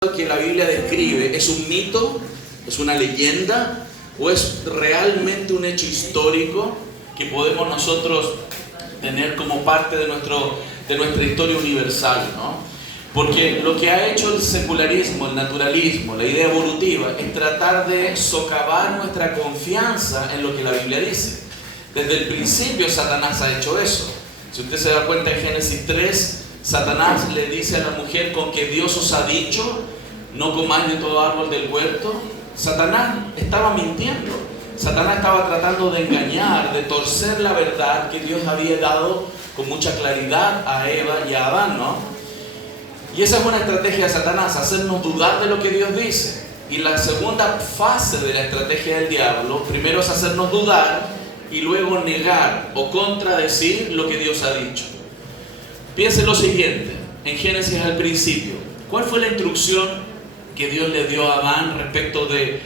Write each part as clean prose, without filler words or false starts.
que la Biblia describe es un mito, es una leyenda o es realmente un hecho histórico que podemos nosotros tener como parte de nuestra historia universal, ¿no? Porque lo que ha hecho el secularismo, el naturalismo, la idea evolutiva es tratar de socavar nuestra confianza en lo que la Biblia dice. Desde el principio Satanás ha hecho eso. Si usted se da cuenta en Génesis 3, Satanás le dice a la mujer: con que Dios os ha dicho, no comáis de todo árbol del huerto. Satanás estaba mintiendo. Satanás estaba tratando de engañar, de torcer la verdad que Dios había dado con mucha claridad a Eva y a Adán, ¿no? Y esa es una estrategia de Satanás, hacernos dudar de lo que Dios dice. Y la segunda fase de la estrategia del diablo, primero es hacernos dudar y luego negar o contradecir lo que Dios ha dicho. Piensen lo siguiente, en Génesis al principio, ¿cuál fue la instrucción que Dios le dio a Adán respecto de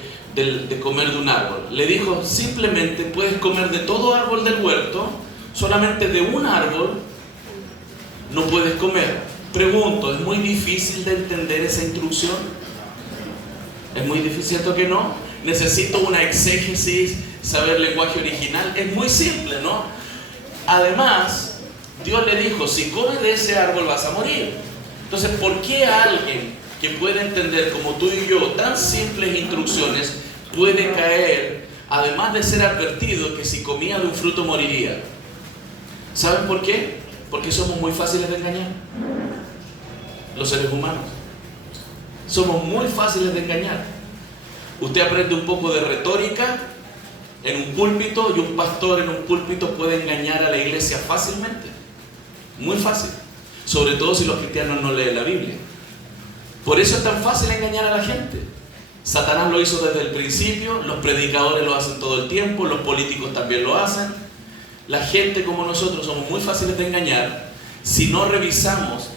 comer de un árbol? Le dijo: simplemente puedes comer de todo árbol del huerto, solamente de un árbol no puedes comer. Pregunto, ¿es muy difícil de entender esa instrucción? ¿Es muy difícil, cierto que no? ¿Necesito una exégesis, saber lenguaje original? Es muy simple, ¿no? Además, Dios le dijo: si comes de ese árbol vas a morir. Entonces, ¿por qué alguien que puede entender como tú y yo tan simples instrucciones puede caer, además de ser advertido, que si comía de un fruto moriría? ¿Saben por qué? Porque somos muy fáciles de engañar. Los seres humanos somos muy fáciles de engañar. Usted aprende un poco de retórica en un púlpito, y un pastor en un púlpito puede engañar a la iglesia fácilmente. Muy fácil. Sobre todo si los cristianos no leen la Biblia. Por eso es tan fácil engañar a la gente. Satanás lo hizo desde el principio, los predicadores lo hacen todo el tiempo, los políticos también lo hacen. La gente como nosotros somos muy fáciles de engañar si no revisamos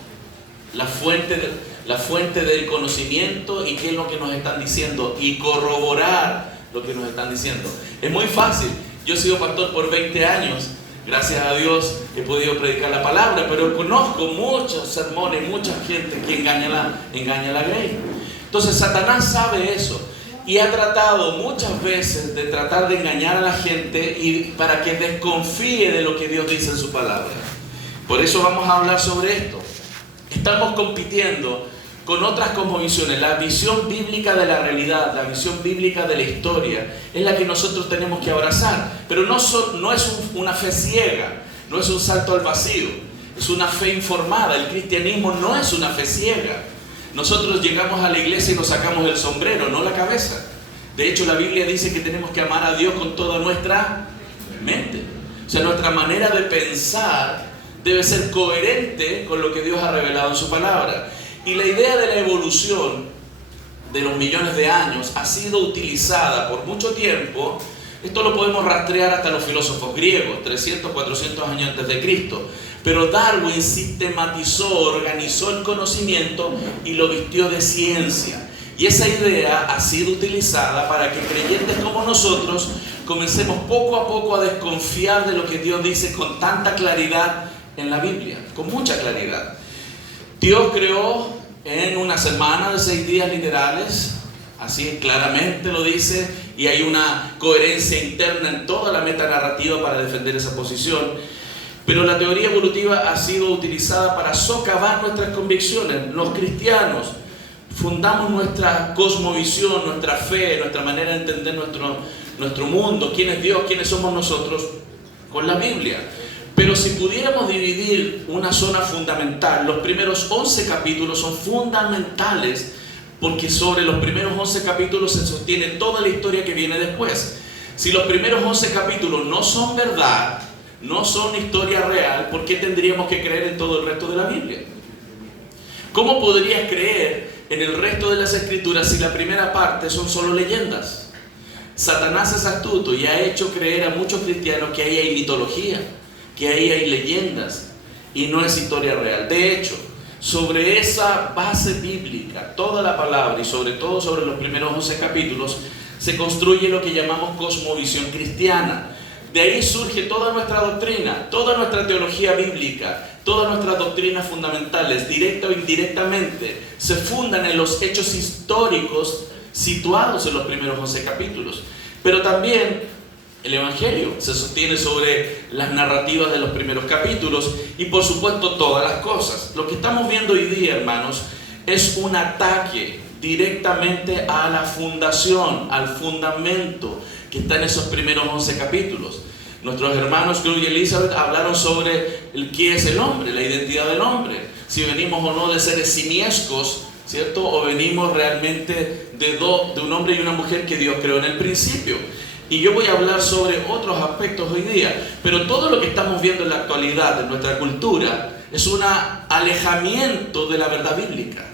la fuente del conocimiento y qué es lo que nos están diciendo, y corroborar lo que nos están diciendo. Es muy fácil. Yo he sido pastor por 20 años. Gracias a Dios he podido predicar la palabra, pero conozco muchos sermones, mucha gente que engaña la grey. Entonces Satanás sabe eso y ha tratado muchas veces de tratar de engañar a la gente y para que desconfíe de lo que Dios dice en su palabra. Por eso vamos a hablar sobre esto. Estamos compitiendo con otras cosmovisiones. La visión bíblica de la realidad, la visión bíblica de la historia, es la que nosotros tenemos que abrazar. Pero no es una fe ciega, no es un salto al vacío, es una fe informada. El cristianismo no es una fe ciega. Nosotros llegamos a la iglesia y nos sacamos el sombrero, no la cabeza. De hecho, la Biblia dice que tenemos que amar a Dios con toda nuestra mente. O sea, nuestra manera de pensar debe ser coherente con lo que Dios ha revelado en su palabra. Y la idea de la evolución de los millones de años ha sido utilizada por mucho tiempo. Esto lo podemos rastrear hasta los filósofos griegos, 300, 400 años antes de Cristo. Pero Darwin sistematizó, organizó el conocimiento y lo vistió de ciencia. Y esa idea ha sido utilizada para que creyentes como nosotros comencemos poco a poco a desconfiar de lo que Dios dice con tanta claridad en la Biblia, con mucha claridad. Dios creó en una semana de 6 días literales, así claramente lo dice, y hay una coherencia interna en toda la metanarrativa para defender esa posición. Pero la teoría evolutiva ha sido utilizada para socavar nuestras convicciones. Los cristianos fundamos nuestra cosmovisión, nuestra fe, nuestra manera de entender nuestro mundo, quién es Dios, quiénes somos nosotros, con la Biblia. Pero si pudiéramos dividir una zona fundamental, los primeros 11 capítulos son fundamentales, porque sobre los primeros 11 capítulos se sostiene toda la historia que viene después. Si los primeros 11 capítulos no son verdad, no son historia real, ¿por qué tendríamos que creer en todo el resto de la Biblia? ¿Cómo podrías creer en el resto de las escrituras si la primera parte son solo leyendas? Satanás es astuto y ha hecho creer a muchos cristianos que ahí hay mitología, que ahí hay leyendas y no es historia real. De hecho, sobre esa base bíblica, toda la palabra y sobre todo sobre los primeros 11 capítulos, se construye lo que llamamos cosmovisión cristiana. De ahí surge toda nuestra doctrina, toda nuestra teología bíblica, todas nuestras doctrinas fundamentales, directa o indirectamente, se fundan en los hechos históricos situados en los primeros 11 capítulos. Pero también el Evangelio se sostiene sobre las narrativas de los primeros capítulos y por supuesto todas las cosas. Lo que estamos viendo hoy día, hermanos, es un ataque directamente a la fundación, al fundamento que está en esos primeros 11 capítulos. Nuestros hermanos Cruz y Elizabeth hablaron sobre qué es el hombre, la identidad del hombre, si venimos o no de seres simiescos, ¿cierto? O venimos realmente de un hombre y una mujer que Dios creó en el principio. Y yo voy a hablar sobre otros aspectos hoy día, pero todo lo que estamos viendo en la actualidad en nuestra cultura es un alejamiento de la verdad bíblica.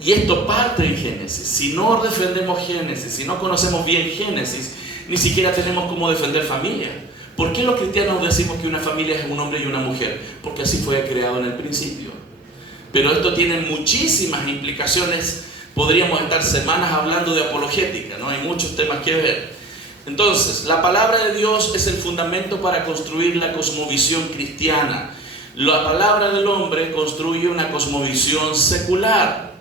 Y esto parte en Génesis. Si no defendemos Génesis, si no conocemos bien Génesis, ni siquiera tenemos cómo defender familia. ¿Por qué los cristianos decimos que una familia es un hombre y una mujer? Porque así fue creado en el principio. Pero esto tiene muchísimas implicaciones. Podríamos estar semanas hablando de apologética, ¿no? Hay muchos temas que ver. Entonces, la palabra de Dios es el fundamento para construir la cosmovisión cristiana. La palabra del hombre construye una cosmovisión secular,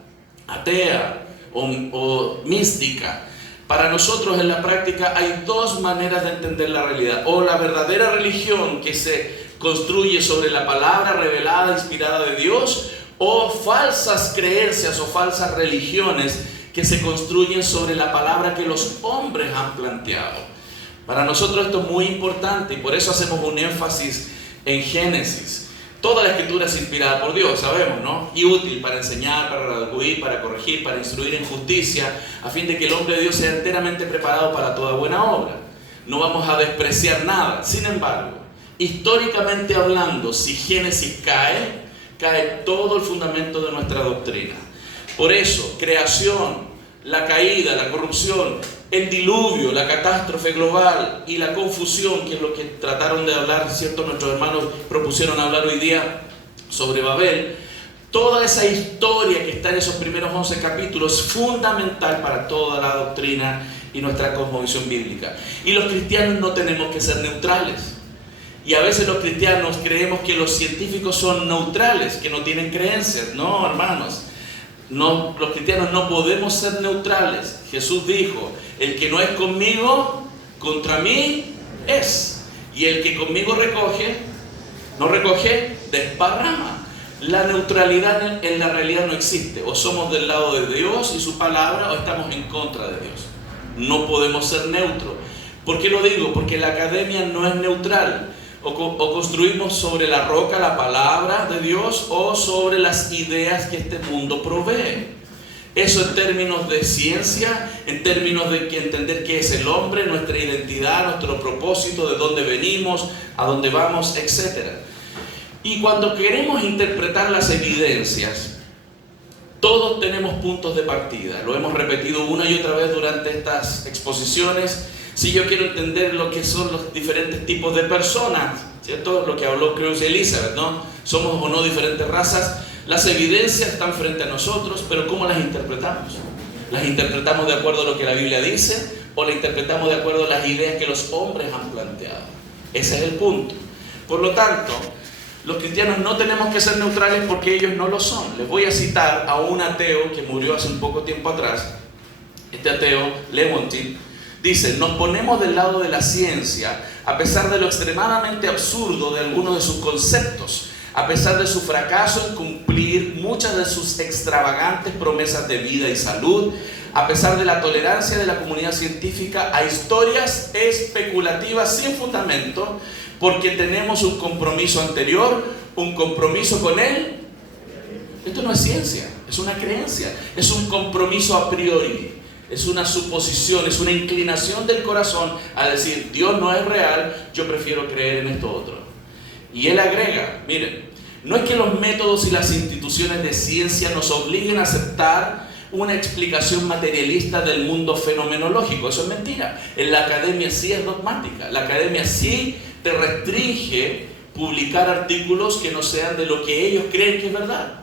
atea o mística. Para nosotros en la práctica hay dos maneras de entender la realidad: o la verdadera religión que se construye sobre la palabra revelada, inspirada de Dios, o falsas creencias o falsas religiones que se construyen sobre la palabra que los hombres han planteado. Para nosotros esto es muy importante y por eso hacemos un énfasis en Génesis. Toda la escritura es inspirada por Dios, sabemos, ¿no? Y útil para enseñar, para redarguir, para corregir, para instruir en justicia, a fin de que el hombre de Dios sea enteramente preparado para toda buena obra. No vamos a despreciar nada. Sin embargo, históricamente hablando, si Génesis cae, cae todo el fundamento de nuestra doctrina. Por eso, creación, la caída, la corrupción, el diluvio, la catástrofe global y la confusión, que es lo que trataron de hablar, ¿cierto? Nuestros hermanos propusieron hablar hoy día sobre Babel. Toda esa historia que está en esos primeros 11 capítulos es fundamental para toda la doctrina y nuestra cosmovisión bíblica. Y los cristianos no tenemos que ser neutrales. Y a veces los cristianos creemos que los científicos son neutrales, que no tienen creencias. No, hermanos. No, los cristianos no podemos ser neutrales. Jesús dijo: el que no es conmigo, contra mí es. Y el que conmigo no recoge, desparrama. La neutralidad en la realidad no existe. O somos del lado de Dios y su palabra, o estamos en contra de Dios. No podemos ser neutros. ¿Por qué lo digo? Porque la academia no es neutral. O construimos sobre la roca la palabra de Dios o sobre las ideas que este mundo provee. Eso en términos de ciencia, en términos de entender qué es el hombre, nuestra identidad, nuestro propósito, de dónde venimos, a dónde vamos, etc. Y cuando queremos interpretar las evidencias, todos tenemos puntos de partida. Lo hemos repetido una y otra vez durante estas exposiciones. Si yo quiero entender lo que son los diferentes tipos de personas, ¿cierto? Lo que habló Cruz y Elizabeth, ¿no? Somos o no diferentes razas. Las evidencias están frente a nosotros, pero ¿cómo las interpretamos? ¿Las interpretamos de acuerdo a lo que la Biblia dice o las interpretamos de acuerdo a las ideas que los hombres han planteado? Ese es el punto. Por lo tanto, los cristianos no tenemos que ser neutrales porque ellos no lo son. Les voy a citar a un ateo que murió hace un poco tiempo atrás. Este ateo, Lewontin, dice: nos ponemos del lado de la ciencia a pesar de lo extremadamente absurdo de algunos de sus conceptos, a pesar de su fracaso en cumplir muchas de sus extravagantes promesas de vida y salud, a pesar de la tolerancia de la comunidad científica a historias especulativas sin fundamento, porque tenemos un compromiso anterior, un compromiso con él. Esto no es ciencia, es una creencia, es un compromiso a priori. Es una suposición, es una inclinación del corazón a decir: Dios no es real, yo prefiero creer en esto otro. Y él agrega, miren, no es que los métodos y las instituciones de ciencia nos obliguen a aceptar una explicación materialista del mundo fenomenológico. Eso es mentira. En la academia sí es dogmática. La academia sí te restringe publicar artículos que no sean de lo que ellos creen que es verdad.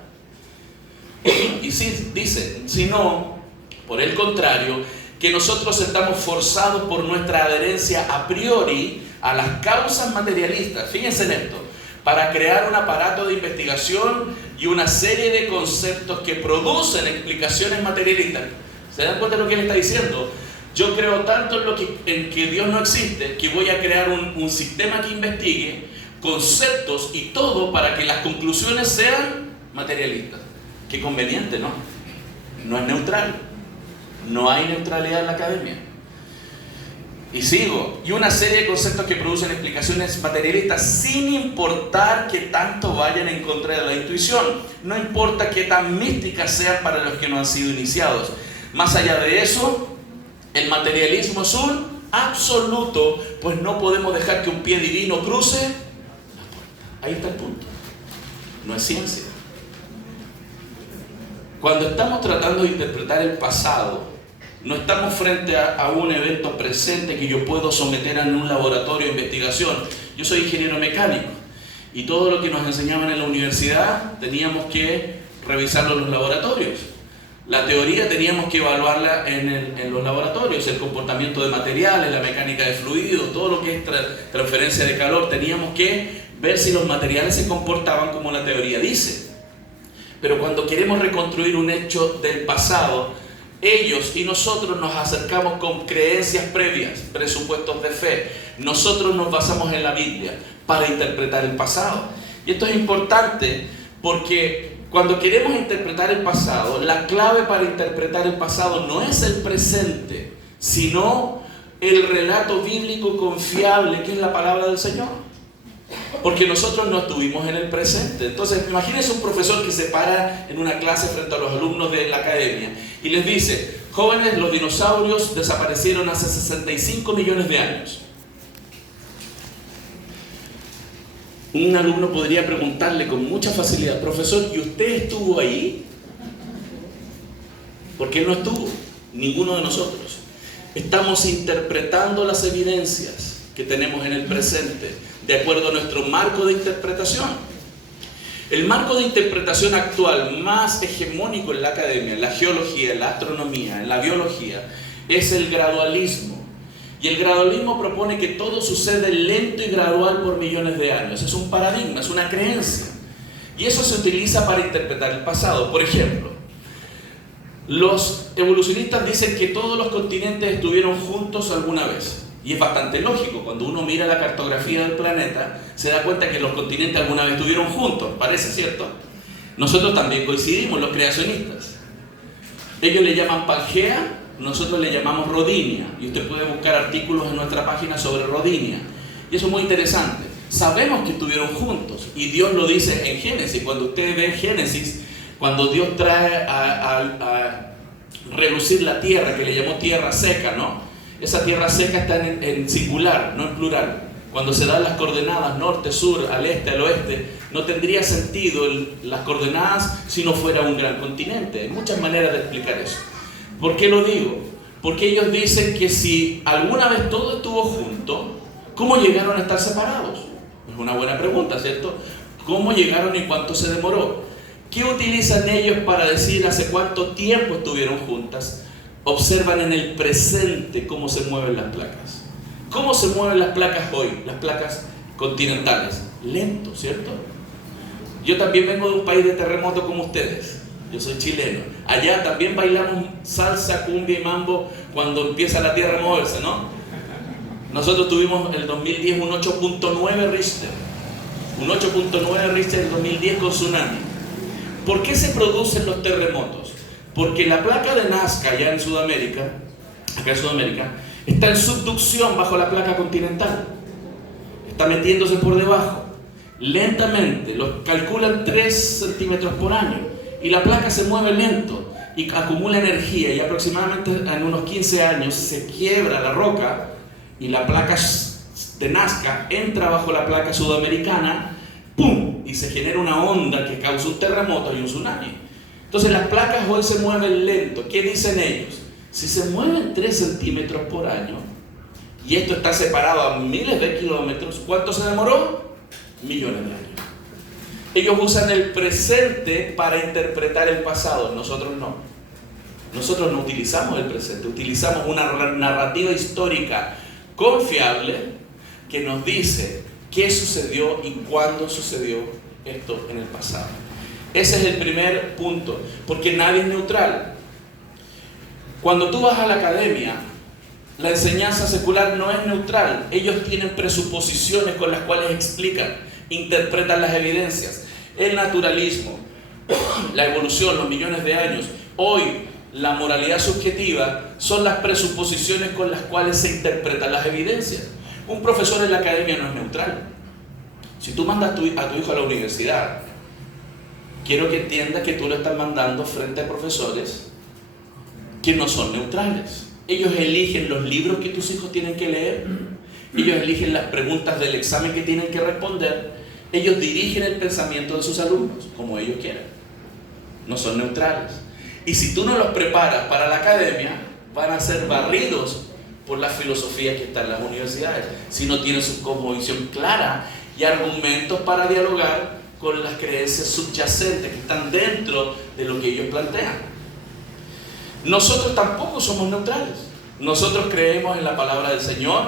Y sí, dice, sino, por el contrario, que nosotros estamos forzados por nuestra adherencia a priori a las causas materialistas, fíjense en esto, para crear un aparato de investigación y una serie de conceptos que producen explicaciones materialistas. ¿Se dan cuenta de lo que él está diciendo? Yo creo tanto en que Dios no existe, que voy a crear un sistema que investigue conceptos y todo para que las conclusiones sean materialistas. Qué conveniente, ¿no? No es neutral. No hay neutralidad en la academia. Y sigo. Y una serie de conceptos que producen explicaciones materialistas sin importar que tanto vayan en contra de la intuición. No importa qué tan místicas sean para los que no han sido iniciados. Más allá de eso, el materialismo es un absoluto, pues no podemos dejar que un pie divino cruce la puerta. Ahí está el punto. No es ciencia. Cuando estamos tratando de interpretar el pasado, no estamos frente a un evento presente que yo puedo someter a un laboratorio de investigación. Yo soy ingeniero mecánico y todo lo que nos enseñaban en la universidad teníamos que revisarlo en los laboratorios. La teoría teníamos que evaluarla en los laboratorios, el comportamiento de materiales, la mecánica de fluidos, todo lo que es transferencia de calor. Teníamos que ver si los materiales se comportaban como la teoría dice. Pero cuando queremos reconstruir un hecho del pasado, ellos y nosotros nos acercamos con creencias previas, presupuestos de fe. Nosotros nos basamos en la Biblia para interpretar el pasado. Y esto es importante porque cuando queremos interpretar el pasado, la clave para interpretar el pasado no es el presente, sino el relato bíblico confiable que es la palabra del Señor. Porque nosotros no estuvimos en el presente. Entonces, imagínense un profesor que se para en una clase frente a los alumnos de la academia y les dice: jóvenes, los dinosaurios desaparecieron hace 65 millones de años. Un alumno podría preguntarle con mucha facilidad: profesor, ¿y usted estuvo ahí? Porque él no estuvo, ninguno de nosotros. Estamos interpretando las evidencias que tenemos en el presente de acuerdo a nuestro marco de interpretación. El marco de interpretación actual más hegemónico en la academia, en la geología, en la astronomía, en la biología, es el gradualismo. Y el gradualismo propone que todo sucede lento y gradual por millones de años. Es un paradigma, es una creencia. Y eso se utiliza para interpretar el pasado. Por ejemplo, los evolucionistas dicen que todos los continentes estuvieron juntos alguna vez. Y es bastante lógico. Cuando uno mira la cartografía del planeta, se da cuenta que los continentes alguna vez estuvieron juntos. Parece, ¿cierto? Nosotros también coincidimos, los creacionistas. Ellos le llaman Pangea, nosotros le llamamos Rodinia, y usted puede buscar artículos en nuestra página sobre Rodinia, y eso es muy interesante. Sabemos que estuvieron juntos, y Dios lo dice en Génesis. Cuando usted ve Génesis, cuando Dios trae a relucir la tierra, que le llamó tierra seca, ¿no? Esa tierra seca está en singular, no en plural. Cuando se dan las coordenadas norte, sur, al este, al oeste, no tendría sentido las coordenadas si no fuera un gran continente. Hay muchas maneras de explicar eso. ¿Por qué lo digo? Porque ellos dicen que si alguna vez todo estuvo junto, ¿cómo llegaron a estar separados? Es una buena pregunta, ¿cierto? ¿Cómo llegaron y cuánto se demoró? ¿Qué utilizan ellos para decir hace cuánto tiempo estuvieron juntas? Observan en el presente cómo se mueven las placas. ¿Cómo se mueven las placas hoy? Las placas continentales. Lento, ¿cierto? Yo también vengo de un país de terremoto como ustedes. Yo soy chileno. Allá también bailamos salsa, cumbia y mambo cuando empieza la tierra a moverse, ¿no? Nosotros tuvimos el 2010 un 8.9 Richter. Un 8.9 Richter en 2010 con tsunami. ¿Por qué se producen los terremotos? Porque la placa de Nazca, allá en Sudamérica, acá en Sudamérica, está en subducción bajo la placa continental. Está metiéndose por debajo. Lentamente, los calculan 3 centímetros por año. Y la placa se mueve lento y acumula energía. Y aproximadamente en unos 15 años se quiebra la roca y la placa de Nazca entra bajo la placa sudamericana, ¡pum! Y se genera una onda que causa un terremoto y un tsunami. Entonces las placas hoy se mueven lento. ¿Qué dicen ellos? Si se mueven 3 centímetros por año y esto está separado a miles de kilómetros, ¿cuánto se demoró? Millones de años. Ellos usan el presente para interpretar el pasado, nosotros no. Nosotros no utilizamos el presente, utilizamos una narrativa histórica confiable que nos dice qué sucedió y cuándo sucedió esto en el pasado. Ese es el primer punto, porque nadie es neutral. Cuando tú vas a la academia, la enseñanza secular no es neutral. Ellos tienen presuposiciones con las cuales explican, interpretan las evidencias. El naturalismo, la evolución, los millones de años, hoy la moralidad subjetiva son las presuposiciones con las cuales se interpretan las evidencias. Un profesor en la academia no es neutral. Si tú mandas a tu hijo a la universidad, quiero que entiendas que tú lo estás mandando frente a profesores que no son neutrales. Ellos eligen los libros que tus hijos tienen que leer, ellos eligen las preguntas del examen que tienen que responder, ellos dirigen el pensamiento de sus alumnos como ellos quieran. No son neutrales. Y si tú no los preparas para la academia, van a ser barridos por la filosofía que está en las universidades, si no tienes su cosmovisión clara y argumentos para dialogar con las creencias subyacentes que están dentro de lo que ellos plantean. Nosotros tampoco somos neutrales. Nosotros creemos en la palabra del Señor,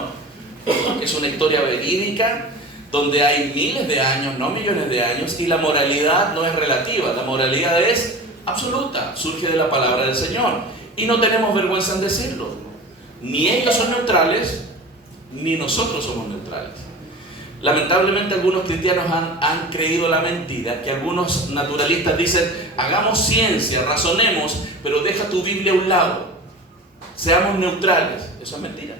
que es una historia verídica, donde hay miles de años, no millones de años, y la moralidad no es relativa, la moralidad es absoluta, surge de la palabra del Señor. Y no tenemos vergüenza en decirlo. Ni ellos son neutrales, ni nosotros somos neutrales. Lamentablemente algunos cristianos han creído la mentira, que algunos naturalistas dicen, hagamos ciencia, razonemos, pero deja tu Biblia a un lado, seamos neutrales. Eso es mentira.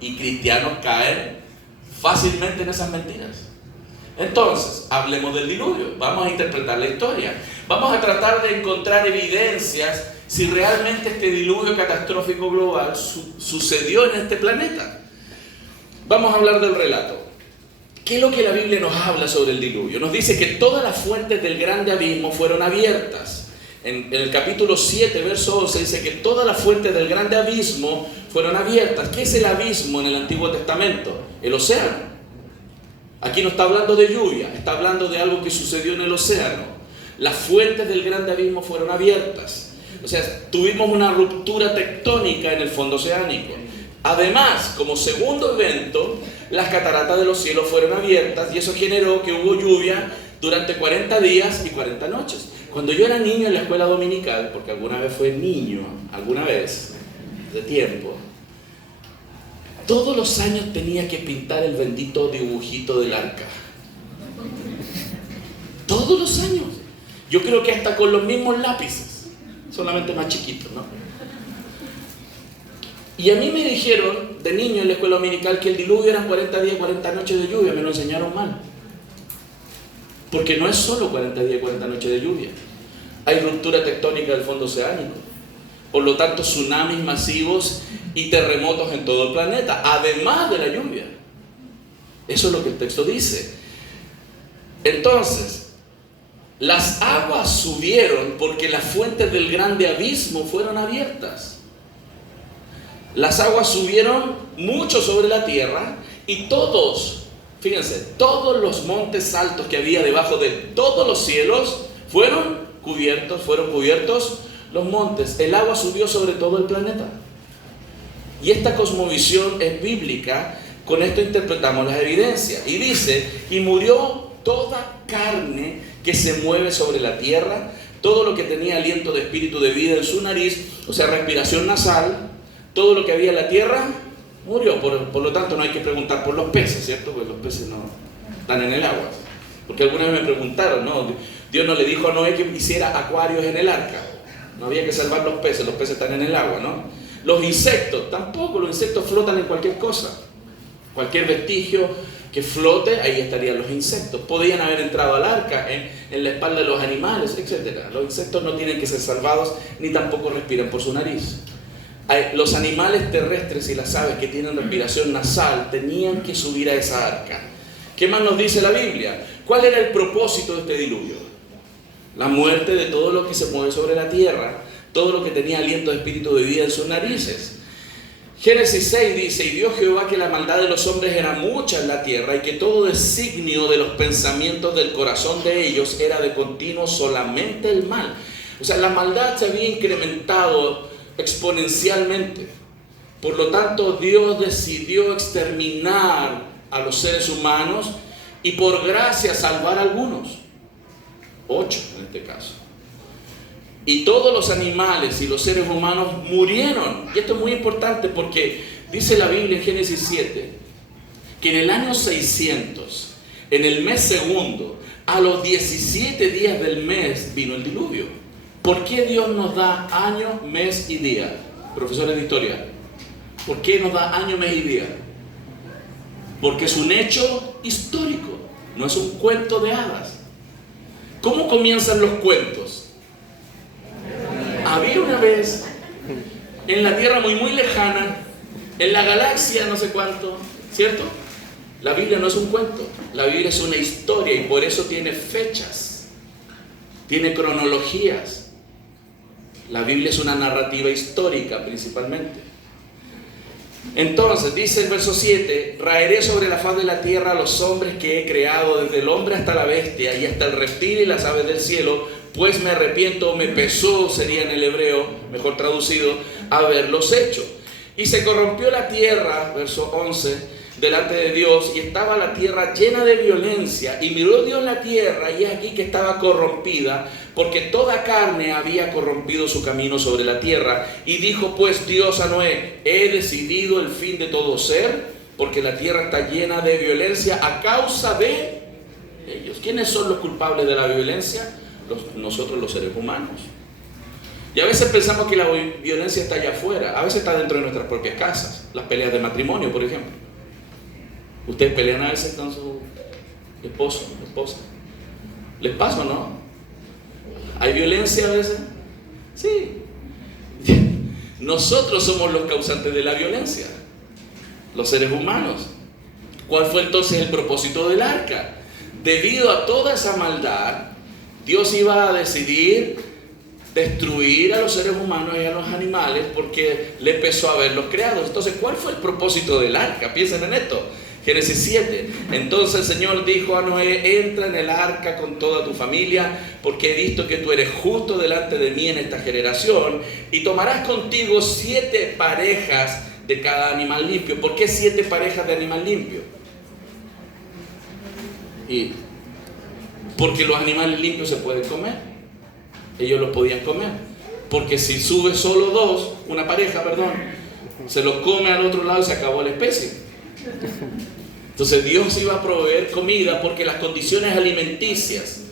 Y cristianos caen fácilmente en esas mentiras. Entonces, hablemos del diluvio, vamos a interpretar la historia, vamos a tratar de encontrar evidencias si realmente este diluvio catastrófico global sucedió en este planeta. Vamos a hablar del relato. ¿Qué es lo que la Biblia nos habla sobre el diluvio? Nos dice que todas las fuentes del grande abismo fueron abiertas. En el capítulo 7, verso 11, dice que todas las fuentes del grande abismo fueron abiertas. ¿Qué es el abismo en el Antiguo Testamento? El océano. Aquí no está hablando de lluvia, está hablando de algo que sucedió en el océano. Las fuentes del grande abismo fueron abiertas. O sea, tuvimos una ruptura tectónica en el fondo oceánico. Además, como segundo evento, las cataratas de los cielos fueron abiertas y eso generó que hubo lluvia durante 40 días y 40 noches. Cuando yo era niño en la escuela dominical, porque alguna vez fue niño, alguna vez, de tiempo, todos los años tenía que pintar el bendito dibujito del arca. Todos los años. Yo creo que hasta con los mismos lápices, solamente más chiquitos, ¿no? Y a mí me dijeron, de niño en la escuela dominical, que el diluvio eran 40 días y 40 noches de lluvia. Me lo enseñaron mal. Porque no es solo 40 días y 40 noches de lluvia. Hay ruptura tectónica del fondo oceánico. Por lo tanto, tsunamis masivos y terremotos en todo el planeta, además de la lluvia. Eso es lo que el texto dice. Entonces, las aguas subieron porque las fuentes del grande abismo fueron abiertas. Las aguas subieron mucho sobre la tierra y todos, fíjense, todos los montes altos que había debajo de todos los cielos fueron cubiertos los montes. El agua subió sobre todo el planeta. Y esta cosmovisión es bíblica, con esto interpretamos las evidencias. Y dice, y murió toda carne que se mueve sobre la tierra, todo lo que tenía aliento de espíritu de vida en su nariz, o sea, respiración nasal. Todo lo que había en la tierra murió. Por lo tanto, no hay que preguntar por los peces, ¿cierto? Porque los peces no están en el agua. Porque alguna vez me preguntaron, ¿no? Dios no le dijo a Noé que hiciera acuarios en el arca. No había que salvar los peces están en el agua, ¿no? Los insectos, tampoco, los insectos flotan en cualquier cosa. Cualquier vestigio que flote, ahí estarían los insectos. Podían haber entrado al arca, en la espalda de los animales, etc. Los insectos no tienen que ser salvados, ni tampoco respiran por su nariz. Los animales terrestres y las aves que tienen respiración nasal tenían que subir a esa arca. ¿Qué más nos dice la Biblia? ¿Cuál era el propósito de este diluvio? La muerte de todo lo que se mueve sobre la tierra, todo lo que tenía aliento de espíritu de vida en sus narices. Génesis 6 dice, y vio Jehová que la maldad de los hombres era mucha en la tierra y que todo designio de los pensamientos del corazón de ellos era de continuo solamente el mal. O sea, la maldad se había incrementado exponencialmente. Por lo tanto, Dios decidió exterminar a los seres humanos y por gracia salvar a algunos. 8 en este caso. Y todos los animales y los seres humanos murieron. Y esto es muy importante porque dice la Biblia en Génesis 7 que en el año 600, en el mes segundo, a los 17 días del mes vino el diluvio. ¿Por qué Dios nos da año, mes y día? Profesores de historia, ¿por qué nos da año, mes y día? Porque es un hecho histórico, no es un cuento de hadas. ¿Cómo comienzan los cuentos? Había una vez, en la tierra muy muy lejana, en la galaxia no sé cuánto, ¿cierto? La Biblia no es un cuento, la Biblia es una historia y por eso tiene fechas, tiene cronologías. La Biblia es una narrativa histórica principalmente. Entonces, dice el verso 7, raeré sobre la faz de la tierra a los hombres que he creado, desde el hombre hasta la bestia y hasta el reptil y las aves del cielo, pues me arrepiento, me pesó, sería en el hebreo, mejor traducido, haberlos hecho. Y se corrompió la tierra, verso 11, delante de Dios, y estaba la tierra llena de violencia, y miró Dios la tierra, y aquí que estaba corrompida, porque toda carne había corrompido su camino sobre la tierra. Y dijo pues Dios a Noé, he decidido el fin de todo ser, porque la tierra está llena de violencia a causa de ellos. ¿Quiénes son los culpables de la violencia? Nosotros los seres humanos. Y a veces pensamos que la violencia está allá afuera, a veces está dentro de nuestras propias casas. Las peleas de matrimonio, por ejemplo. ¿Ustedes pelean a veces con su esposo, esposa? ¿Les pasa o no? ¿Hay violencia a veces? Sí. Nosotros somos los causantes de la violencia, los seres humanos. ¿Cuál fue entonces el propósito del arca? Debido a toda esa maldad, Dios iba a decidir destruir a los seres humanos y a los animales porque le pesó haberlos creado. Entonces, ¿cuál fue el propósito del arca? Piensen en esto. Génesis 7. Entonces el Señor dijo a Noé, entra en el arca con toda tu familia, porque he visto que tú eres justo delante de mí en esta generación, y tomarás contigo 7 parejas de cada animal limpio. ¿Por qué 7 parejas de animal limpio? Y porque los animales limpios se pueden comer. Ellos los podían comer. Porque si sube solo 2, una pareja, perdón, se los come al otro lado y se acabó la especie. Entonces Dios iba a proveer comida porque las condiciones alimenticias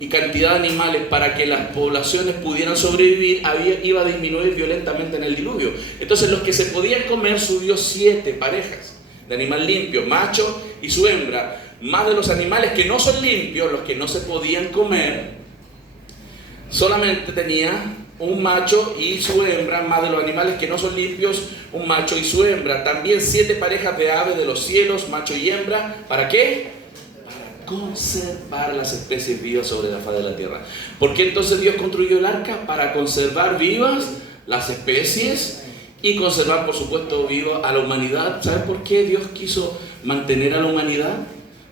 y cantidad de animales para que las poblaciones pudieran sobrevivir iba a disminuir violentamente en el diluvio. Entonces los que se podían comer subió 7 parejas de animal limpio, macho y su hembra, más de los animales que no son limpios, los que no se podían comer, solamente tenía un macho y su hembra, más de los animales que no son limpios, un macho y su hembra. También 7 parejas de aves de los cielos, macho y hembra. ¿Para qué? Para conservar las especies vivas sobre la faz de la tierra. ¿Por qué entonces Dios construyó el arca? Para conservar vivas las especies y conservar, por supuesto, viva a la humanidad. ¿Saben por qué Dios quiso mantener a la humanidad?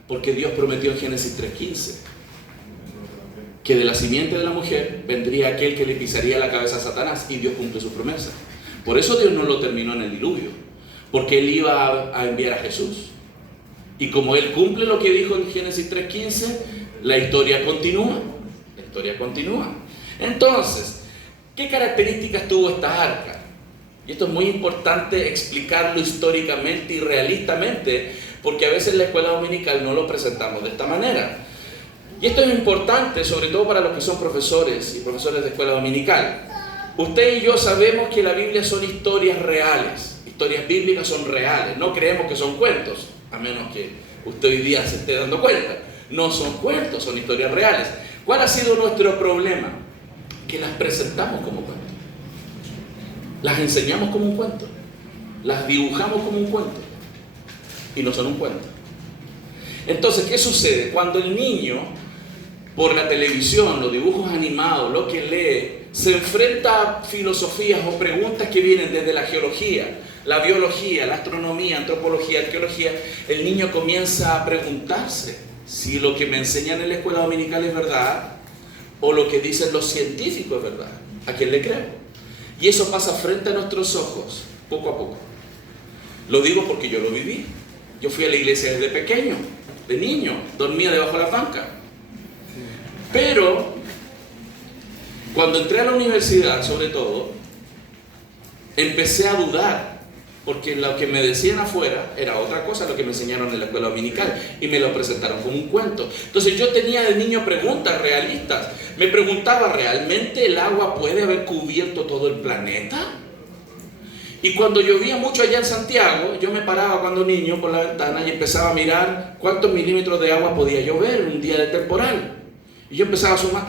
Porque Dios prometió en Génesis 3:15 que de la simiente de la mujer vendría aquel que le pisaría la cabeza a Satanás, y Dios cumple su promesa. Por eso Dios no lo terminó en el diluvio, porque Él iba a enviar a Jesús. Y como Él cumple lo que dijo en Génesis 3:15, la historia continúa. La historia continúa. Entonces, ¿qué características tuvo esta arca? Y esto es muy importante explicarlo históricamente y realistamente, porque a veces en la escuela dominical no lo presentamos de esta manera. Y esto es importante, sobre todo para los que son profesores y profesores de escuela dominical. Usted y yo sabemos que la Biblia son historias reales, historias bíblicas son reales, no creemos que son cuentos, a menos que usted hoy día se esté dando cuenta. No son cuentos, son historias reales. ¿Cuál ha sido nuestro problema? Que las presentamos como cuentos, las enseñamos como un cuento, las dibujamos como un cuento, y no son un cuento. Entonces, ¿qué sucede? Cuando el niño, por la televisión, los dibujos animados, lo que lee, se enfrenta a filosofías o preguntas que vienen desde la geología, la biología, la astronomía, antropología, arqueología, el niño comienza a preguntarse si lo que me enseñan en la escuela dominical es verdad o lo que dicen los científicos es verdad. ¿A quién le creo? Y eso pasa frente a nuestros ojos, poco a poco. Lo digo porque yo lo viví. Yo fui a la iglesia desde pequeño, de niño, dormía debajo de la banca. Pero cuando entré a la universidad, sobre todo, empecé a dudar, porque lo que me decían afuera era otra cosa, lo que me enseñaron en la escuela dominical, y me lo presentaron como un cuento. Entonces yo tenía de niño preguntas realistas. Me preguntaba, ¿realmente el agua puede haber cubierto todo el planeta? Y cuando llovía mucho allá en Santiago, yo me paraba cuando niño por la ventana y empezaba a mirar cuántos milímetros de agua podía llover en un día de temporal. Y yo empezaba a sumar,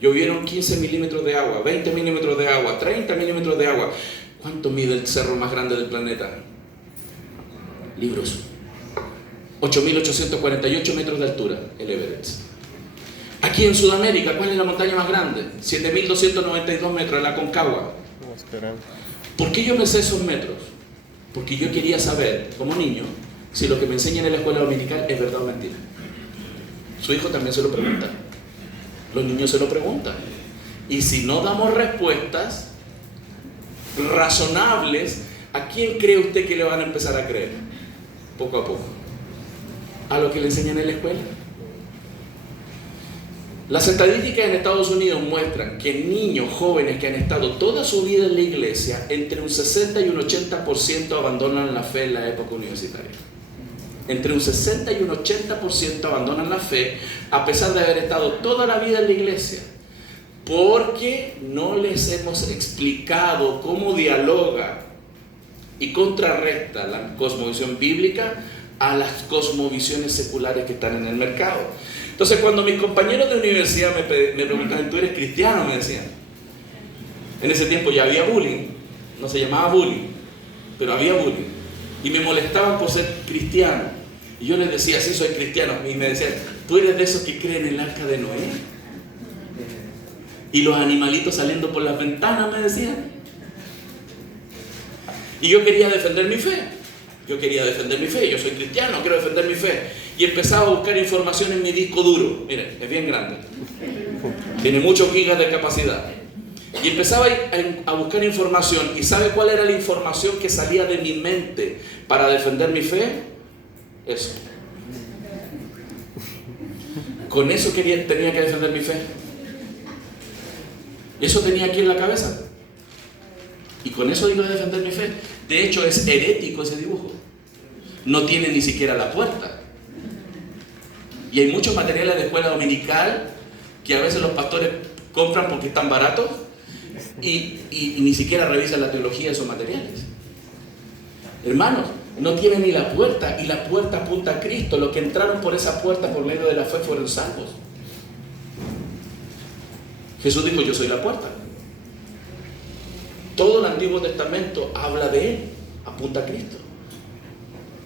llovieron 15 milímetros de agua, 20 milímetros de agua, 30 milímetros de agua. ¿Cuánto mide el cerro más grande del planeta? Libros. 8.848 metros de altura, el Everest. Aquí en Sudamérica, ¿cuál es la montaña más grande? 7.292 metros, la Aconcagua. ¿Por qué yo me sé esos metros? Porque yo quería saber, como niño, si lo que me enseñan en la escuela dominical es verdad o mentira. Su hijo también se lo pregunta. Los niños se lo preguntan. Y si no damos respuestas razonables, ¿a quién cree usted que le van a empezar a creer? Poco a poco. A lo que le enseñan en la escuela. Las estadísticas en Estados Unidos muestran que niños jóvenes que han estado toda su vida en la iglesia, entre un 60 y un 80% abandonan la fe en la época universitaria. Entre un 60 y un 80% abandonan la fe a pesar de haber estado toda la vida en la iglesia, porque no les hemos explicado cómo dialoga y contrarresta la cosmovisión bíblica a las cosmovisiones seculares que están en el mercado. Entonces, cuando mis compañeros de universidad me preguntaban, ¿tú eres cristiano?, me decían. En ese tiempo ya había bullying, no se llamaba bullying, pero había bullying. Y me molestaban por ser cristiano. Y yo les decía, sí, soy cristiano. Y me decían, ¿tú eres de esos que creen en el arca de Noé? Y los animalitos saliendo por las ventanas, me decían. Y yo quería defender mi fe. Yo soy cristiano, quiero defender mi fe. Y empezaba a buscar información en mi disco duro. Miren, es bien grande. Tiene muchos gigas de capacidad. Y empezaba a buscar información. ¿Y sabe cuál era la información que salía de mi mente para defender mi fe? Eso. Con eso tenía que defender mi fe. Eso tenía aquí en la cabeza. Y con eso digo de defender mi fe. De hecho, es herético ese dibujo. No tiene ni siquiera la puerta. Y hay muchos materiales de escuela dominical que a veces los pastores compran porque están baratos y ni siquiera revisan la teología de esos materiales. Hermanos, no tiene ni la puerta, y la puerta apunta a Cristo. Los que entraron por esa puerta por medio de la fe fueron salvos. Jesús dijo, yo soy la puerta. Todo el Antiguo Testamento habla de Él, apunta a Cristo.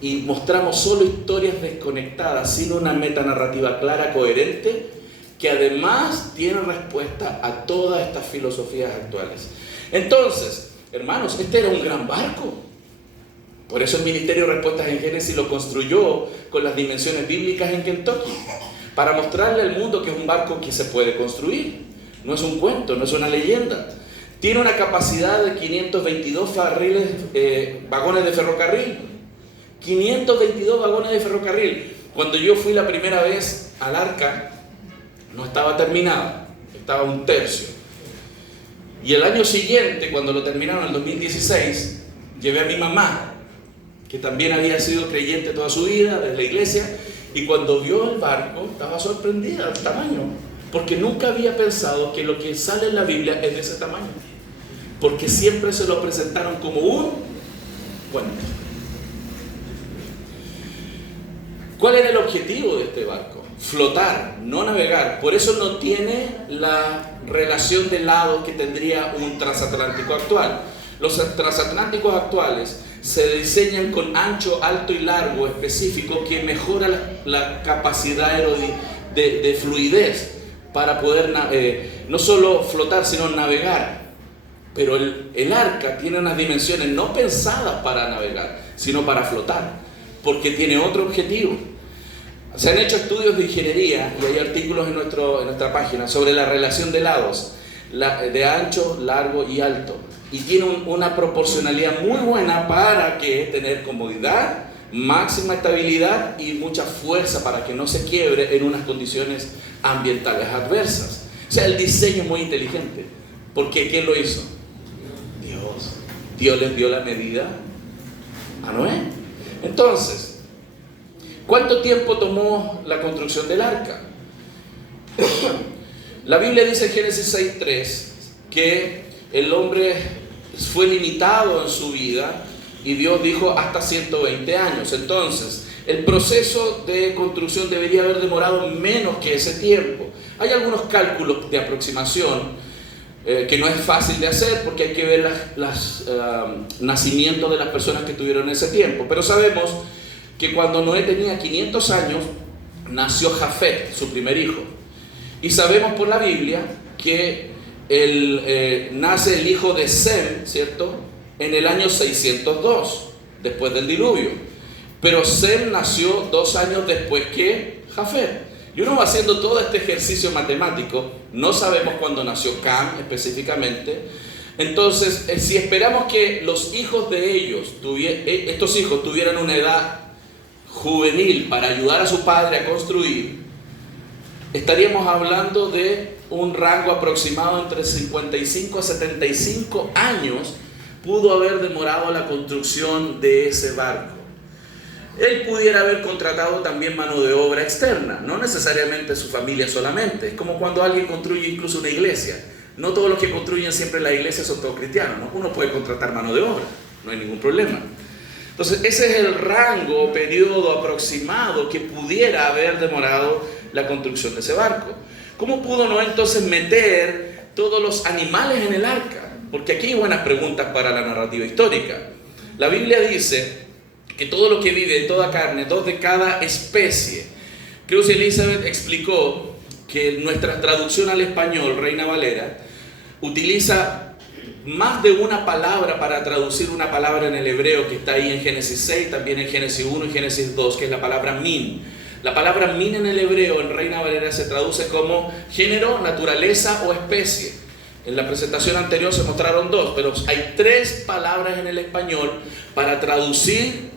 Y mostramos solo historias desconectadas, sin una metanarrativa clara, coherente, que además tiene respuesta a todas estas filosofías actuales. Entonces, hermanos, este era un gran barco. Por eso el Ministerio de Respuestas en Génesis lo construyó con las dimensiones bíblicas en Kentucky, para mostrarle al mundo que es un barco que se puede construir. No es un cuento, no es una leyenda. Tiene una capacidad de 522 vagones de ferrocarril. 522 vagones de ferrocarril. Cuando yo fui la primera vez al arca, no estaba terminada, estaba un tercio. Y el año siguiente, cuando lo terminaron, en el 2016, llevé a mi mamá, que también había sido creyente toda su vida, desde la iglesia, y cuando vio el barco, estaba sorprendida del tamaño, porque nunca había pensado que lo que sale en la Biblia es de ese tamaño, porque siempre se lo presentaron como un puente. ¿Cuál era el objetivo de este barco? Flotar, no navegar. Por eso no tiene la relación de lados que tendría un transatlántico actual. Los transatlánticos actuales se diseñan con ancho, alto y largo específico que mejora la capacidad de fluidez para poder no solo flotar, sino navegar. Pero el arca tiene unas dimensiones no pensadas para navegar, sino para flotar, porque tiene otro objetivo. Se han hecho estudios de ingeniería y hay artículos en nuestra página sobre la relación de lados, de ancho, largo y alto. Y tiene una proporcionalidad muy buena para tener comodidad máxima estabilidad y mucha fuerza para que no se quiebre en unas condiciones ambientales adversas. O sea, el diseño es muy inteligente. ¿Por qué? ¿Quién lo hizo? Dios. Dios les dio la medida a Noé. Entonces, ¿cuánto tiempo tomó la construcción del arca? La Biblia dice en Génesis 6:3 que el hombre fue limitado en su vida y Dios dijo hasta 120 años. Entonces, el proceso de construcción debería haber demorado menos que ese tiempo. Hay algunos cálculos de aproximación que no es fácil de hacer porque hay que ver los nacimientos de las personas que tuvieron ese tiempo. Pero sabemos que cuando Noé tenía 500 años, nació Jafet, su primer hijo. Y sabemos por la Biblia que nace el hijo de Sem, ¿cierto?, en el año 602, después del diluvio. Pero Sem nació 2 años después que Jafet. Y uno va haciendo todo este ejercicio matemático, no sabemos cuándo nació Cam específicamente. Entonces, si esperamos que los hijos de ellos, estos hijos tuvieran una edad juvenil para ayudar a su padre a construir, estaríamos hablando de un rango aproximado entre 55 a 75 años pudo haber demorado la construcción de ese barco. Él pudiera haber contratado también mano de obra externa, no necesariamente su familia solamente. Es como cuando alguien construye incluso una iglesia. No todos los que construyen siempre la iglesia son todos cristianos, ¿no? Uno puede contratar mano de obra, no hay ningún problema. Entonces, ese es el rango, periodo aproximado que pudiera haber demorado la construcción de ese barco. ¿Cómo pudo Noé entonces meter todos los animales en el arca? Porque aquí hay buenas preguntas para la narrativa histórica. La Biblia dice que todo lo que vive, de toda carne, 2 de cada especie. Cruz Elizabeth explicó que nuestra traducción al español, Reina Valera, utiliza más de una palabra para traducir una palabra en el hebreo que está ahí en Génesis 6, también en Génesis 1 y Génesis 2, que es la palabra min. La palabra min en el hebreo, en Reina Valera, se traduce como género, naturaleza o especie. En la presentación anterior se mostraron 2, pero hay 3 palabras en el español para traducir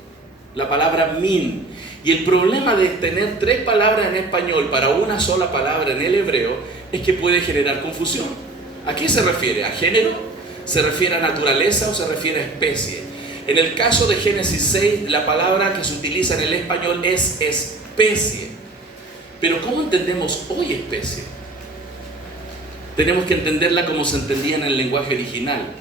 la palabra min. Y el problema de tener 3 palabras en español para una sola palabra en el hebreo es que puede generar confusión. ¿A qué se refiere? ¿A género? ¿Se refiere a naturaleza o se refiere a especie? En el caso de Génesis 6, la palabra que se utiliza en el español es especie. Pero ¿cómo entendemos hoy especie? Tenemos que entenderla como se entendía en el lenguaje original.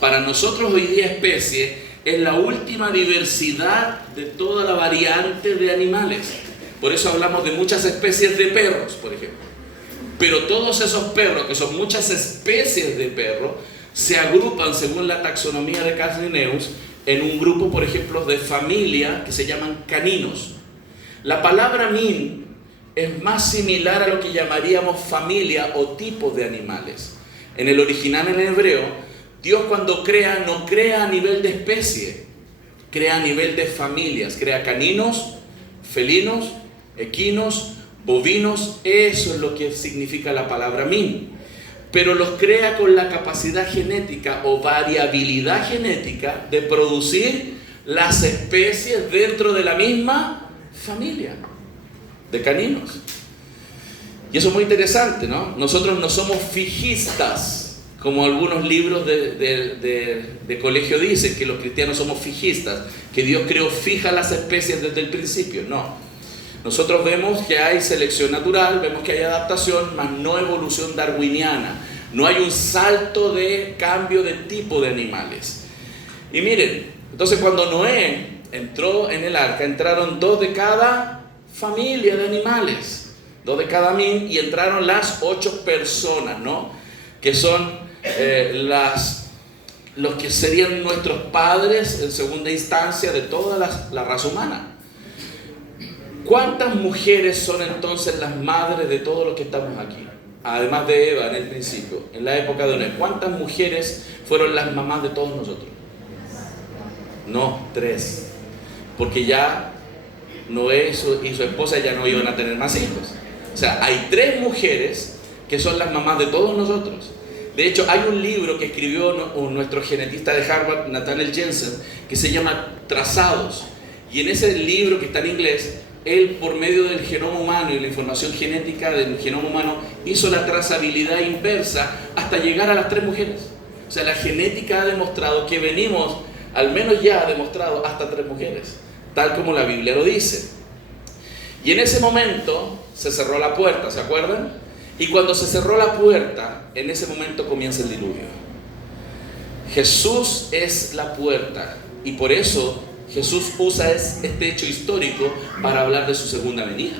Para nosotros hoy día especie es la última diversidad de toda la variante de animales. Por eso hablamos de muchas especies de perros, por ejemplo. Pero todos esos perros, que son muchas especies de perros, se agrupan según la taxonomía de Carl Linnaeus en un grupo, por ejemplo, de familia que se llaman caninos. La palabra min es más similar a lo que llamaríamos familia o tipos de animales. En el original, en el hebreo, Dios cuando crea, no crea a nivel de especie, crea a nivel de familias, crea caninos, felinos, equinos, bovinos. Eso es lo que significa la palabra min. Pero los crea con la capacidad genética o variabilidad genética de producir las especies dentro de la misma familia de caninos. Y eso es muy interesante, ¿no? Nosotros no somos fijistas, como algunos libros de colegio dicen, que los cristianos somos fijistas, que Dios creó fijas las especies desde el principio. No. Nosotros vemos que hay selección natural, vemos que hay adaptación, mas no evolución darwiniana. No hay un salto de cambio de tipo de animales. Y miren, entonces cuando Noé entró en el arca, entraron 2 de cada familia de animales, 2 de cada min, y entraron las 8 personas, ¿no? Que son los que serían nuestros padres en segunda instancia de toda la raza humana. ¿Cuántas mujeres son entonces las madres de todos los que estamos aquí? Además de Eva en el principio, en la época de Noé, ¿cuántas mujeres fueron las mamás de todos nosotros? No, 3. Porque ya Noé y su esposa ya no iban a tener más hijos. O sea, hay 3 mujeres que son las mamás de todos nosotros. De hecho, hay un libro que escribió nuestro genetista de Harvard, Nathaniel Jensen, que se llama Trazados. Y en ese libro que está en inglés, él por medio del genoma humano y la información genética del genoma humano hizo la trazabilidad inversa hasta llegar a las 3 mujeres. O sea, la genética ha demostrado que venimos, al menos ya ha demostrado hasta 3 mujeres, tal como la Biblia lo dice. Y en ese momento se cerró la puerta, ¿se acuerdan? Y cuando se cerró la puerta, en ese momento comienza el diluvio. Jesús es la puerta y por eso Jesús usa este hecho histórico para hablar de su segunda venida.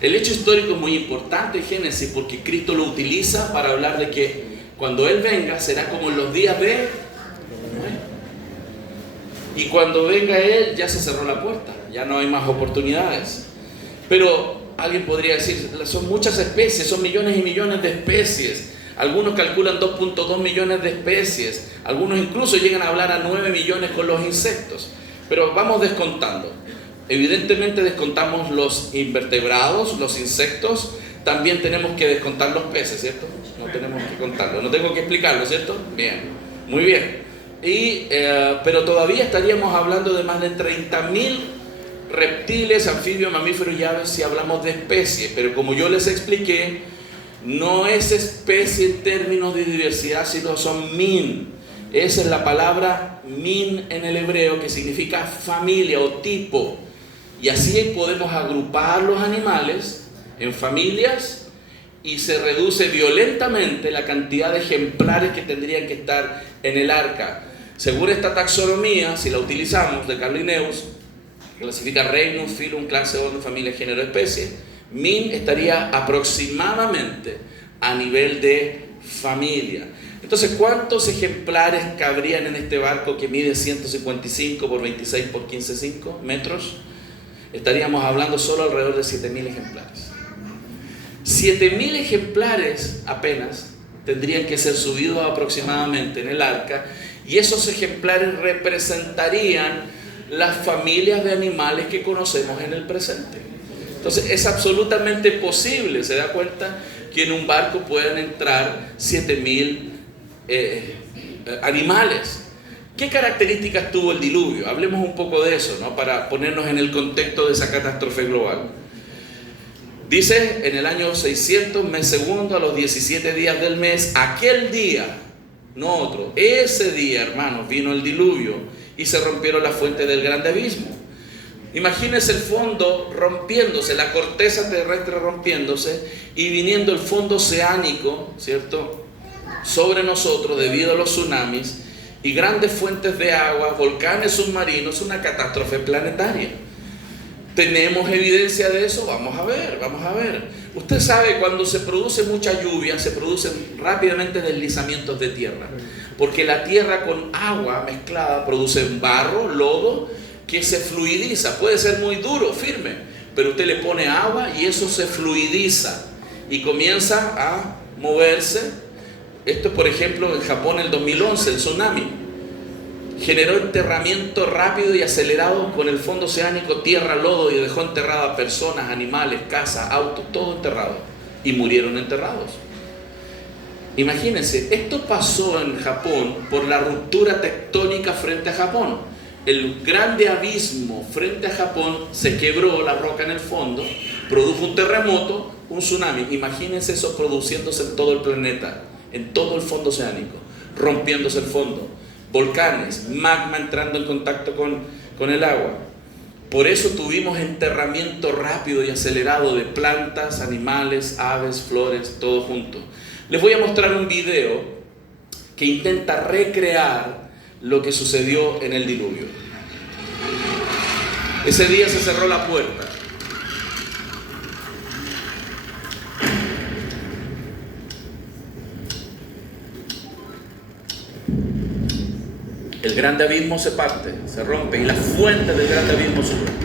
El hecho histórico es muy importante en Génesis porque Cristo lo utiliza para hablar de que cuando Él venga será como en los días de Noé. Y cuando venga Él ya se cerró la puerta, ya no hay más oportunidades. Pero alguien podría decir, son muchas especies, son millones y millones de especies. Algunos calculan 2.2 millones de especies, algunos incluso llegan a hablar a 9 millones con los insectos. Pero vamos descontando. Evidentemente descontamos los invertebrados, los insectos. También tenemos que descontar los peces, ¿cierto? No tenemos que contarlo, no tengo que explicarlo, ¿cierto? Bien, muy bien. Pero todavía estaríamos hablando de más de 30.000 reptiles, anfibios, mamíferos y aves si hablamos de especies. Pero como yo les expliqué, no es especie en términos de diversidad, sino son min. Esa es la palabra min en el hebreo, que significa familia o tipo. Y así podemos agrupar los animales en familias y se reduce violentamente la cantidad de ejemplares que tendrían que estar en el arca. Según esta taxonomía, si la utilizamos, de Carl Linnaeus, clasifica reino, filum, clase, orden, familia, género, especie, min estaría aproximadamente a nivel de familia. Entonces, ¿cuántos ejemplares cabrían en este barco que mide 155 por 26 por 15,5 metros? Estaríamos hablando solo alrededor de 7.000 ejemplares. 7.000 ejemplares apenas tendrían que ser subidos aproximadamente en el arca, y esos ejemplares representarían las familias de animales que conocemos en el presente. Entonces es absolutamente posible, se da cuenta, que en un barco puedan entrar 7.000 animales. ¿Qué características tuvo el diluvio? Hablemos un poco de eso, ¿no? Para ponernos en el contexto de esa catástrofe global. Dice, en el año 600, mes segundo, a los 17 días del mes, aquel día, no otro, ese día, hermanos, vino el diluvio y se rompieron las fuentes del grande abismo. Imagínense el fondo rompiéndose, la corteza terrestre rompiéndose y viniendo el fondo oceánico, ¿cierto?, sobre nosotros debido a los tsunamis y grandes fuentes de agua, volcanes submarinos, una catástrofe planetaria. ¿Tenemos evidencia de eso? Vamos a ver. Usted sabe, cuando se produce mucha lluvia, se producen rápidamente deslizamientos de tierra, porque la tierra con agua mezclada produce barro, lodo, que se fluidiza. Puede ser muy duro, firme, pero usted le pone agua y eso se fluidiza y comienza a moverse. Esto, por ejemplo, en Japón en el 2011, el tsunami generó enterramiento rápido y acelerado con el fondo oceánico, tierra, lodo, y dejó enterradas personas, animales, casas, autos, todo enterrado, y murieron enterrados. Imagínense, esto pasó en Japón por la ruptura tectónica frente a Japón. El grande abismo frente a Japón se quebró la roca en el fondo, produjo un terremoto, un tsunami. Imagínense eso produciéndose en todo el planeta, en todo el fondo oceánico, rompiéndose el fondo, volcanes, magma entrando en contacto con el agua. Por eso tuvimos enterramiento rápido y acelerado de plantas, animales, aves, flores, todo junto. Les voy a mostrar un video que intenta recrear lo que sucedió en el diluvio. Ese día se cerró la puerta. El grande abismo se parte, se rompe y las fuentes del grande abismo suben.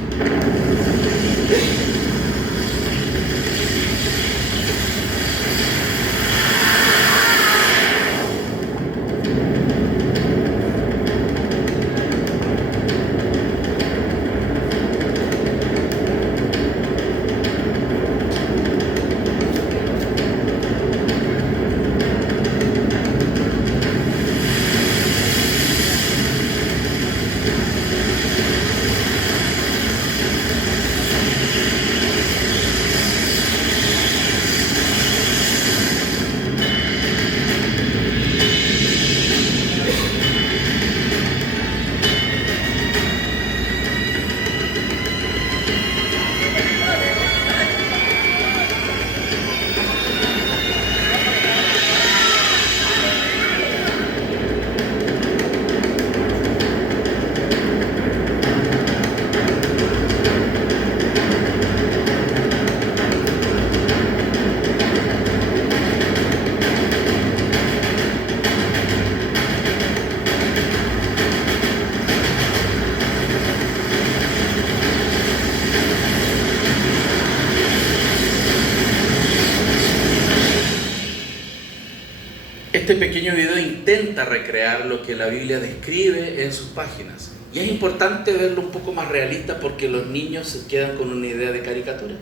este pequeño video intenta recrear lo que la Biblia describe en sus páginas. Y es importante verlo un poco más realista porque los niños se quedan con una idea de caricatura.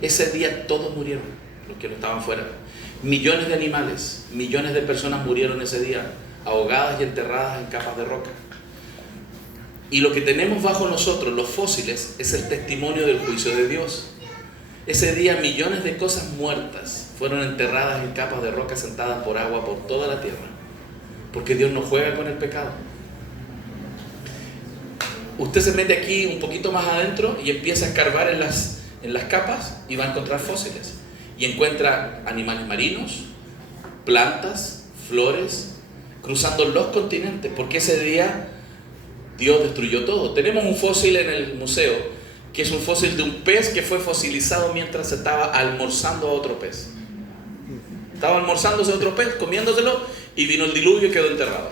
Ese día todos murieron, los que no estaban fuera. Millones de animales, millones de personas murieron ese día, ahogadas y enterradas en capas de roca. Y lo que tenemos bajo nosotros, los fósiles, es el testimonio del juicio de Dios. Ese día millones de cosas muertas fueron enterradas en capas de roca sentadas por agua por toda la tierra. Porque Dios no juega con el pecado. Usted se mete aquí un poquito más adentro y empieza a escarbar en las capas y va a encontrar fósiles. Y encuentra animales marinos, plantas, flores, cruzando los continentes. Porque ese día Dios destruyó todo. Tenemos un fósil en el museo, que es un fósil de un pez que fue fosilizado mientras se estaba almorzando a otro pez. Estaba almorzándose a otro pez, comiéndoselo, y vino el diluvio y quedó enterrado.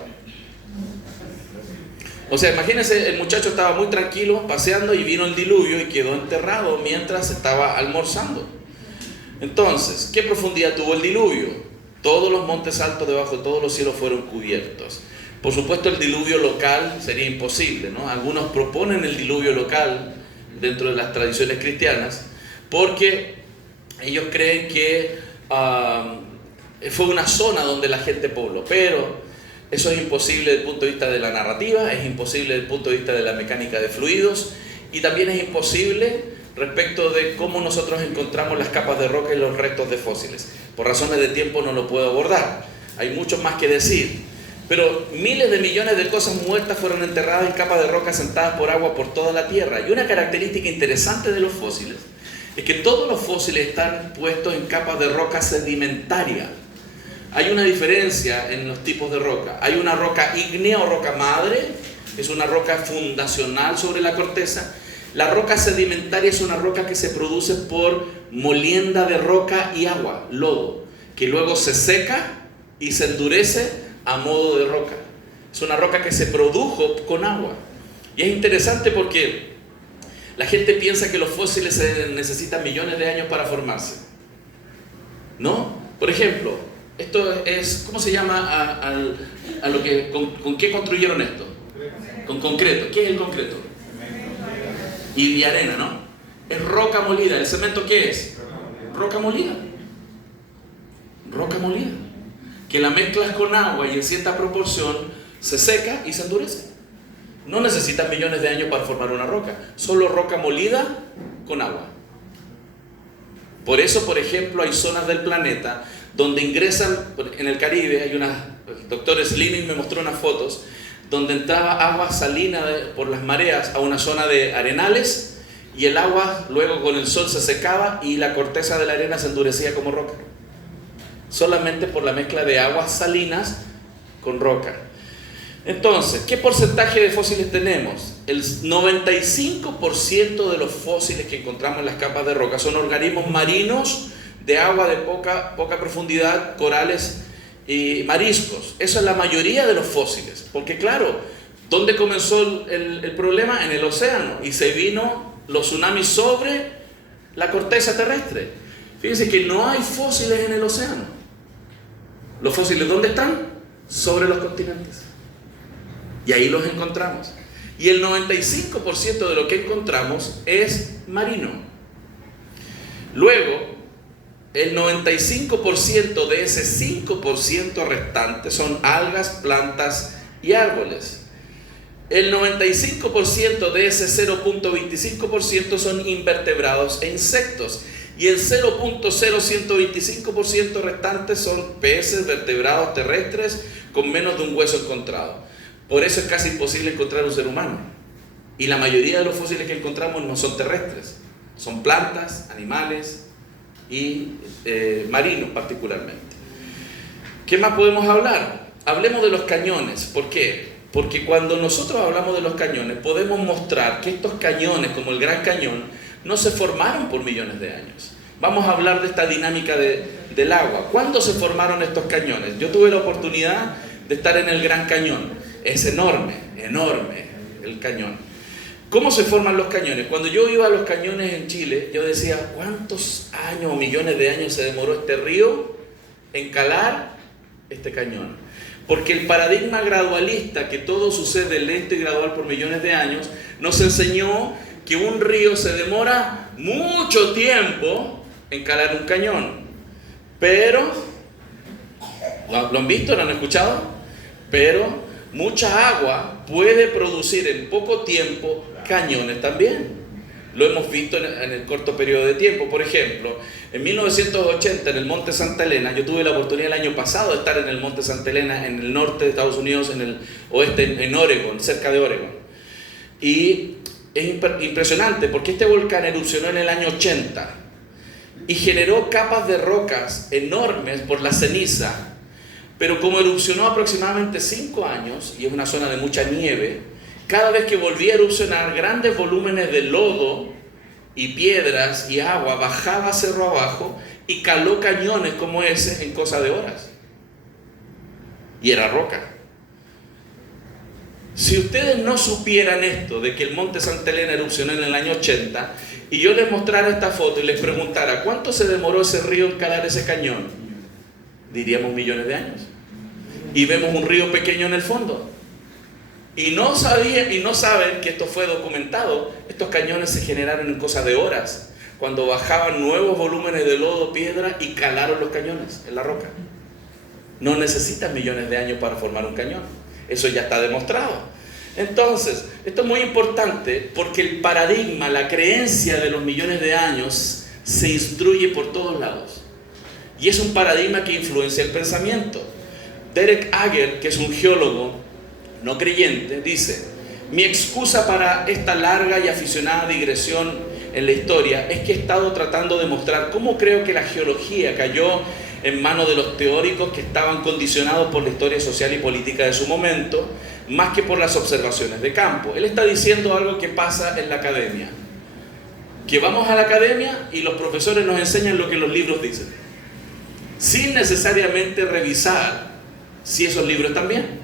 O sea, imagínense, el muchacho estaba muy tranquilo, paseando, y vino el diluvio y quedó enterrado mientras estaba almorzando. Entonces, ¿qué profundidad tuvo el diluvio? Todos los montes altos debajo de todos los cielos fueron cubiertos. Por supuesto, el diluvio local sería imposible, ¿no? Algunos proponen el diluvio local dentro de las tradiciones cristianas porque ellos creen que fue una zona donde la gente pobló, pero eso es imposible desde el punto de vista de la narrativa, es imposible desde el punto de vista de la mecánica de fluidos, y también es imposible respecto de cómo nosotros encontramos las capas de roca y los restos de fósiles. Por razones de tiempo no lo puedo abordar, hay mucho más que decir, pero miles de millones de cosas muertas fueron enterradas en capas de roca sentadas por agua por toda la tierra. Y una característica interesante de los fósiles es que todos los fósiles están puestos en capas de roca sedimentaria. Hay una diferencia en los tipos de roca. Hay una roca ígnea o roca madre, es una roca fundacional sobre la corteza. La roca sedimentaria es una roca que se produce por molienda de roca y agua, lodo, que luego se seca y se endurece a modo de roca. Es una roca que se produjo con agua. Y es interesante porque la gente piensa que los fósiles necesitan millones de años para formarse. ¿No? Por ejemplo, esto es, ¿cómo se llama a lo que, con qué construyeron esto? Con concreto. ¿Qué es el concreto? Y de arena, ¿no? Es roca molida. ¿El cemento qué es? Roca molida. Roca molida. Que la mezclas con agua y en cierta proporción se seca y se endurece. No necesitas millones de años para formar una roca. Solo roca molida con agua. Por eso, por ejemplo, hay zonas del planeta donde ingresan, en el Caribe, el doctor Slimming me mostró unas fotos, donde entraba agua salina por las mareas a una zona de arenales, y el agua luego con el sol se secaba y la corteza de la arena se endurecía como roca. Solamente por la mezcla de aguas salinas con roca. Entonces, ¿qué porcentaje de fósiles tenemos? El 95% de los fósiles que encontramos en las capas de roca son organismos marinos de agua de poca profundidad, corales y mariscos. Esa es la mayoría de los fósiles. Porque claro, ¿dónde comenzó el problema? En el océano. Y se vino los tsunamis sobre la corteza terrestre. Fíjense que no hay fósiles en el océano. ¿Los fósiles dónde están? Sobre los continentes. Y ahí los encontramos. Y el 95% de lo que encontramos es marino. Luego, el 95% de ese 5% restante son algas, plantas y árboles. El 95% de ese 0.25% son invertebrados e insectos. Y el 0.0125% restante son peces, vertebrados terrestres con menos de un hueso encontrado. Por eso es casi imposible encontrar un ser humano. Y la mayoría de los fósiles que encontramos no son terrestres. Son plantas, animales y marinos particularmente. ¿Qué más podemos hablar? Hablemos de los cañones. ¿Por qué? Porque cuando nosotros hablamos de los cañones, podemos mostrar que estos cañones, como el Gran Cañón, no se formaron por millones de años. Vamos a hablar de esta dinámica del agua. ¿Cuándo se formaron estos cañones? Yo tuve la oportunidad de estar en el Gran Cañón. Es enorme, enorme el cañón. ¿Cómo se forman los cañones? Cuando yo iba a los cañones en Chile, yo decía, ¿cuántos años o millones de años se demoró este río en calar este cañón? Porque el paradigma gradualista, que todo sucede lento y gradual por millones de años, nos enseñó que un río se demora mucho tiempo en calar un cañón. Pero, ¿lo han visto? ¿Lo han escuchado? Pero mucha agua puede producir en poco tiempo cañones también. Lo hemos visto en el corto periodo de tiempo. Por ejemplo, en 1980 en el Monte Santa Elena, yo tuve la oportunidad el año pasado de estar en el Monte Santa Elena, en el norte de Estados Unidos, en el oeste, en Oregon, cerca de Oregon. Y es impresionante porque este volcán erupcionó en el año 80 y generó capas de rocas enormes por la ceniza. Pero como erupcionó aproximadamente 5 años, y es una zona de mucha nieve, cada vez que volvía a erupcionar, grandes volúmenes de lodo y piedras y agua bajaba cerro abajo y caló cañones como ese en cosa de horas. Y era roca. Si ustedes no supieran esto, de que el Monte Santa Elena erupcionó en el año 80, y yo les mostrara esta foto y les preguntara ¿cuánto se demoró ese río en calar ese cañón? Diríamos millones de años. Y vemos un río pequeño en el fondo. Y no saben que esto fue documentado. Estos cañones se generaron en cosa de horas, cuando bajaban nuevos volúmenes de lodo, piedra y calaron los cañones en la roca. No necesitan millones de años para formar un cañón. Eso ya está demostrado. Entonces, esto es muy importante porque el paradigma, la creencia de los millones de años se instruye por todos lados. Y es un paradigma que influencia el pensamiento. Derek Ager, que es un geólogo no creyente, dice: mi excusa para esta larga y aficionada digresión en la historia es que he estado tratando de mostrar cómo creo que la geología cayó en manos de los teóricos que estaban condicionados por la historia social y política de su momento, más que por las observaciones de campo. Él está diciendo algo que pasa en la academia, que vamos a la academia y los profesores nos enseñan lo que los libros dicen, sin necesariamente revisar si esos libros están bien.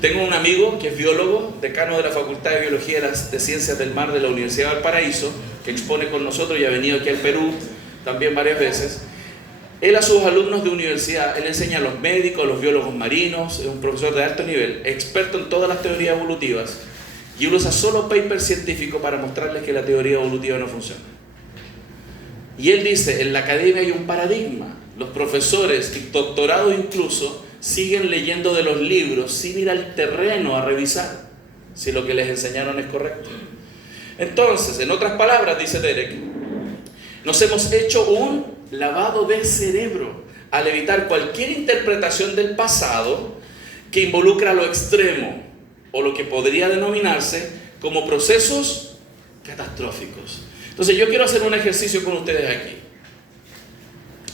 Tengo un amigo que es biólogo, decano de la Facultad de Biología de Ciencias del Mar de la Universidad de Valparaíso, que expone con nosotros y ha venido aquí al Perú también varias veces. Él a sus alumnos de universidad, él enseña a los médicos, a los biólogos marinos, es un profesor de alto nivel, experto en todas las teorías evolutivas, y él usa solo papers científicos para mostrarles que la teoría evolutiva no funciona. Y él dice, en la academia hay un paradigma, los profesores, doctorados incluso, siguen leyendo de los libros sin ir al terreno a revisar si lo que les enseñaron es correcto. Entonces, en otras palabras, dice Derek, nos hemos hecho un lavado de cerebro al evitar cualquier interpretación del pasado que involucra lo extremo o lo que podría denominarse como procesos catastróficos. Entonces yo quiero hacer un ejercicio con ustedes aquí.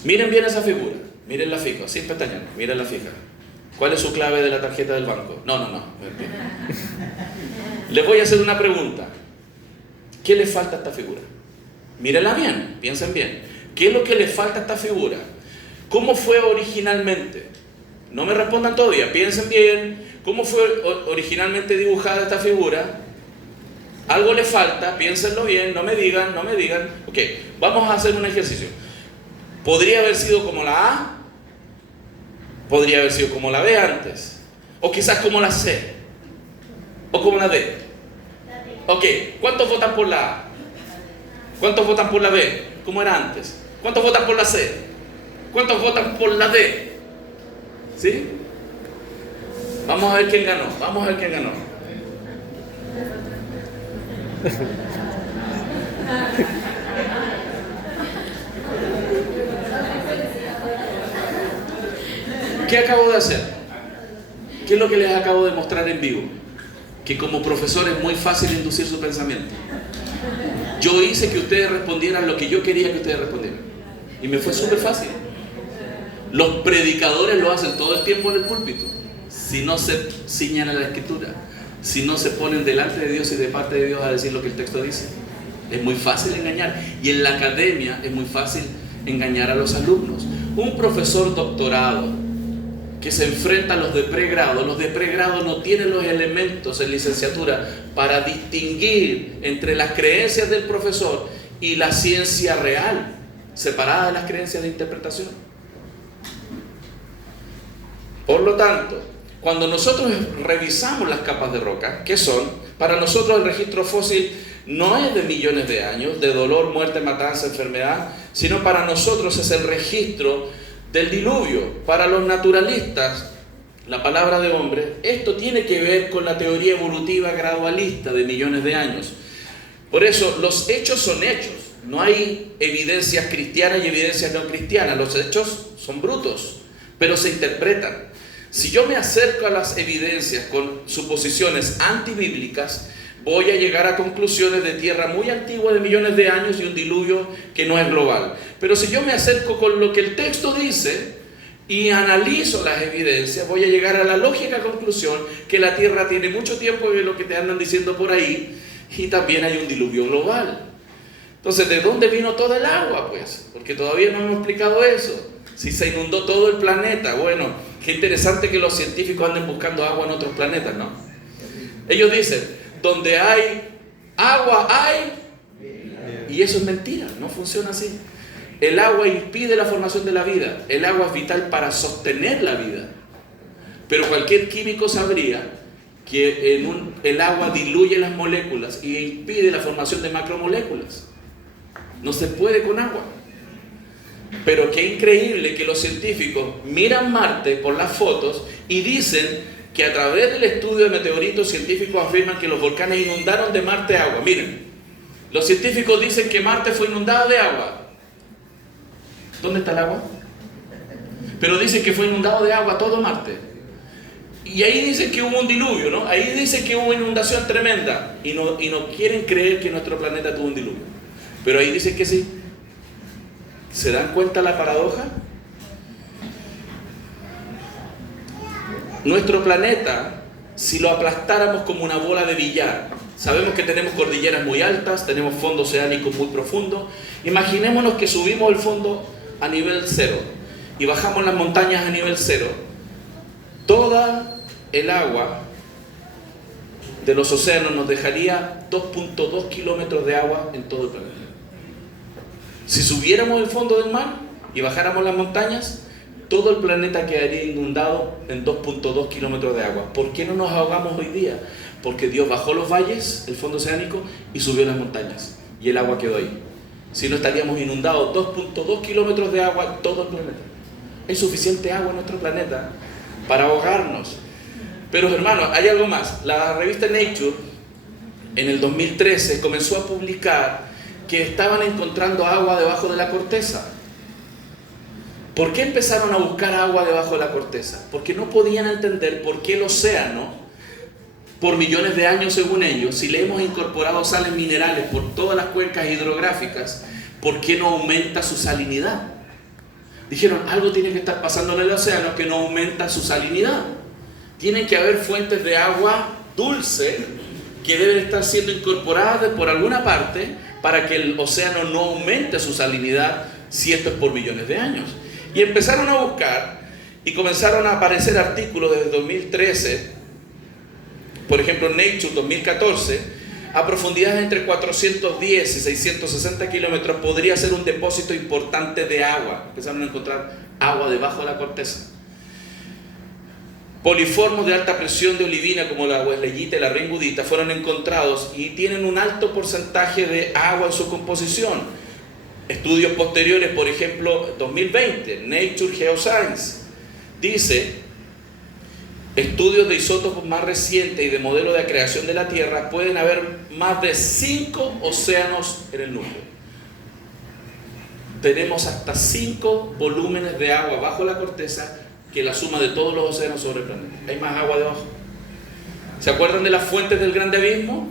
Miren bien esa figura, miren la fija, sin pestañear, miren la fija. ¿Cuál es su clave de la tarjeta del banco? No. Les voy a hacer una pregunta. ¿Qué le falta a esta figura? Mírenla bien, piensen bien. ¿Qué es lo que le falta a esta figura? ¿Cómo fue originalmente? No me respondan todavía, piensen bien. ¿Cómo fue originalmente dibujada esta figura? Algo le falta, piénsenlo bien, no me digan. Ok, vamos a hacer un ejercicio. ¿Podría haber sido como la A? ¿Podría haber sido como la B antes? ¿O quizás como la C? ¿O como la D? Ok, ¿cuántos votan por la A? ¿Cuántos votan por la B? ¿Cómo era antes? ¿Cuántos votan por la C? ¿Cuántos votan por la D? ¿Sí? Vamos a ver quién ganó. ¿Qué acabo de hacer? ¿Qué es lo que les acabo de mostrar en vivo? Que como profesor es muy fácil inducir su pensamiento. Yo hice que ustedes respondieran lo que yo quería que ustedes respondieran. Y me fue súper fácil. Los predicadores lo hacen todo el tiempo en el púlpito. Si no se ciñan a la escritura, si no se ponen delante de Dios y de parte de Dios a decir lo que el texto dice. Es muy fácil engañar. Y en la academia es muy fácil engañar a los alumnos. Un profesor doctorado que se enfrenta a los de pregrado no tienen los elementos en licenciatura para distinguir entre las creencias del profesor y la ciencia real, separada de las creencias de interpretación. Por lo tanto, cuando nosotros revisamos las capas de roca, ¿qué son? Para nosotros el registro fósil no es de millones de años, de dolor, muerte, matanza, enfermedad, sino para nosotros es el registro del diluvio. Para los naturalistas, la palabra de hombre, esto tiene que ver con la teoría evolutiva gradualista de millones de años. Por eso, los hechos son hechos. No hay evidencias cristianas y evidencias no cristianas. Los hechos son brutos, pero se interpretan. Si yo me acerco a las evidencias con suposiciones antibíblicas, voy a llegar a conclusiones de tierra muy antigua de millones de años y un diluvio que no es global. Pero si yo me acerco con lo que el texto dice y analizo las evidencias, voy a llegar a la lógica conclusión que la tierra tiene mucho tiempo de lo que te andan diciendo por ahí y también hay un diluvio global. Entonces, ¿de dónde vino toda el agua? Pues, porque todavía no hemos explicado eso. Si se inundó todo el planeta, bueno, qué interesante que los científicos anden buscando agua en otros planetas, ¿no? Ellos dicen, donde hay agua hay, y eso es mentira, no funciona así. El agua impide la formación de la vida, el agua es vital para sostener la vida. Pero cualquier químico sabría que el agua diluye las moléculas y impide la formación de macromoléculas. No se puede con agua. Pero qué increíble que los científicos miran Marte por las fotos y dicen que a través del estudio de meteoritos científicos afirman que los volcanes inundaron de Marte agua. Miren, los científicos dicen que Marte fue inundado de agua. ¿Dónde está el agua? Pero dicen que fue inundado de agua todo Marte. Y ahí dicen que hubo un diluvio, ¿no? Ahí dicen que hubo inundación tremenda. Y no quieren creer que nuestro planeta tuvo un diluvio. Pero ahí dicen que sí. ¿Se dan cuenta la paradoja? Nuestro planeta, si lo aplastáramos como una bola de billar, sabemos que tenemos cordilleras muy altas, tenemos fondo oceánico muy profundo. Imaginémonos que subimos el fondo a nivel cero y bajamos las montañas a nivel cero. Toda el agua de los océanos nos dejaría 2.2 kilómetros de agua en todo el planeta. Si subiéramos el fondo del mar y bajáramos las montañas, todo el planeta quedaría inundado en 2.2 kilómetros de agua. ¿Por qué no nos ahogamos hoy día? Porque Dios bajó los valles, el fondo oceánico, y subió las montañas. Y el agua quedó ahí. Si no, estaríamos inundados 2.2 kilómetros de agua en todo el planeta. Hay suficiente agua en nuestro planeta para ahogarnos. Pero hermanos, hay algo más. La revista Nature, en el 2013, comenzó a publicar que estaban encontrando agua debajo de la corteza. ¿Por qué empezaron a buscar agua debajo de la corteza? Porque no podían entender por qué el océano, por millones de años según ellos, si le hemos incorporado sales minerales por todas las cuencas hidrográficas, ¿por qué no aumenta su salinidad? Dijeron, algo tiene que estar pasando en el océano que no aumenta su salinidad. Tienen que haber fuentes de agua dulce que deben estar siendo incorporadas por alguna parte para que el océano no aumente su salinidad si esto es por millones de años. Y empezaron a buscar y comenzaron a aparecer artículos desde 2013, por ejemplo Nature 2014, a profundidades entre 410 y 660 kilómetros podría ser un depósito importante de agua. Empezaron a encontrar agua debajo de la corteza. Poliformos de alta presión de olivina como la wesleyita y la ringudita fueron encontrados y tienen un alto porcentaje de agua en su composición. Estudios posteriores, por ejemplo, 2020, Nature Geoscience, dice, estudios de isótopos más recientes y de modelos de creación de la Tierra, pueden haber más de 5 océanos en el núcleo. Tenemos hasta 5 volúmenes de agua bajo la corteza que la suma de todos los océanos sobre el planeta. Hay más agua debajo. ¿Se acuerdan de las fuentes del Grande Abismo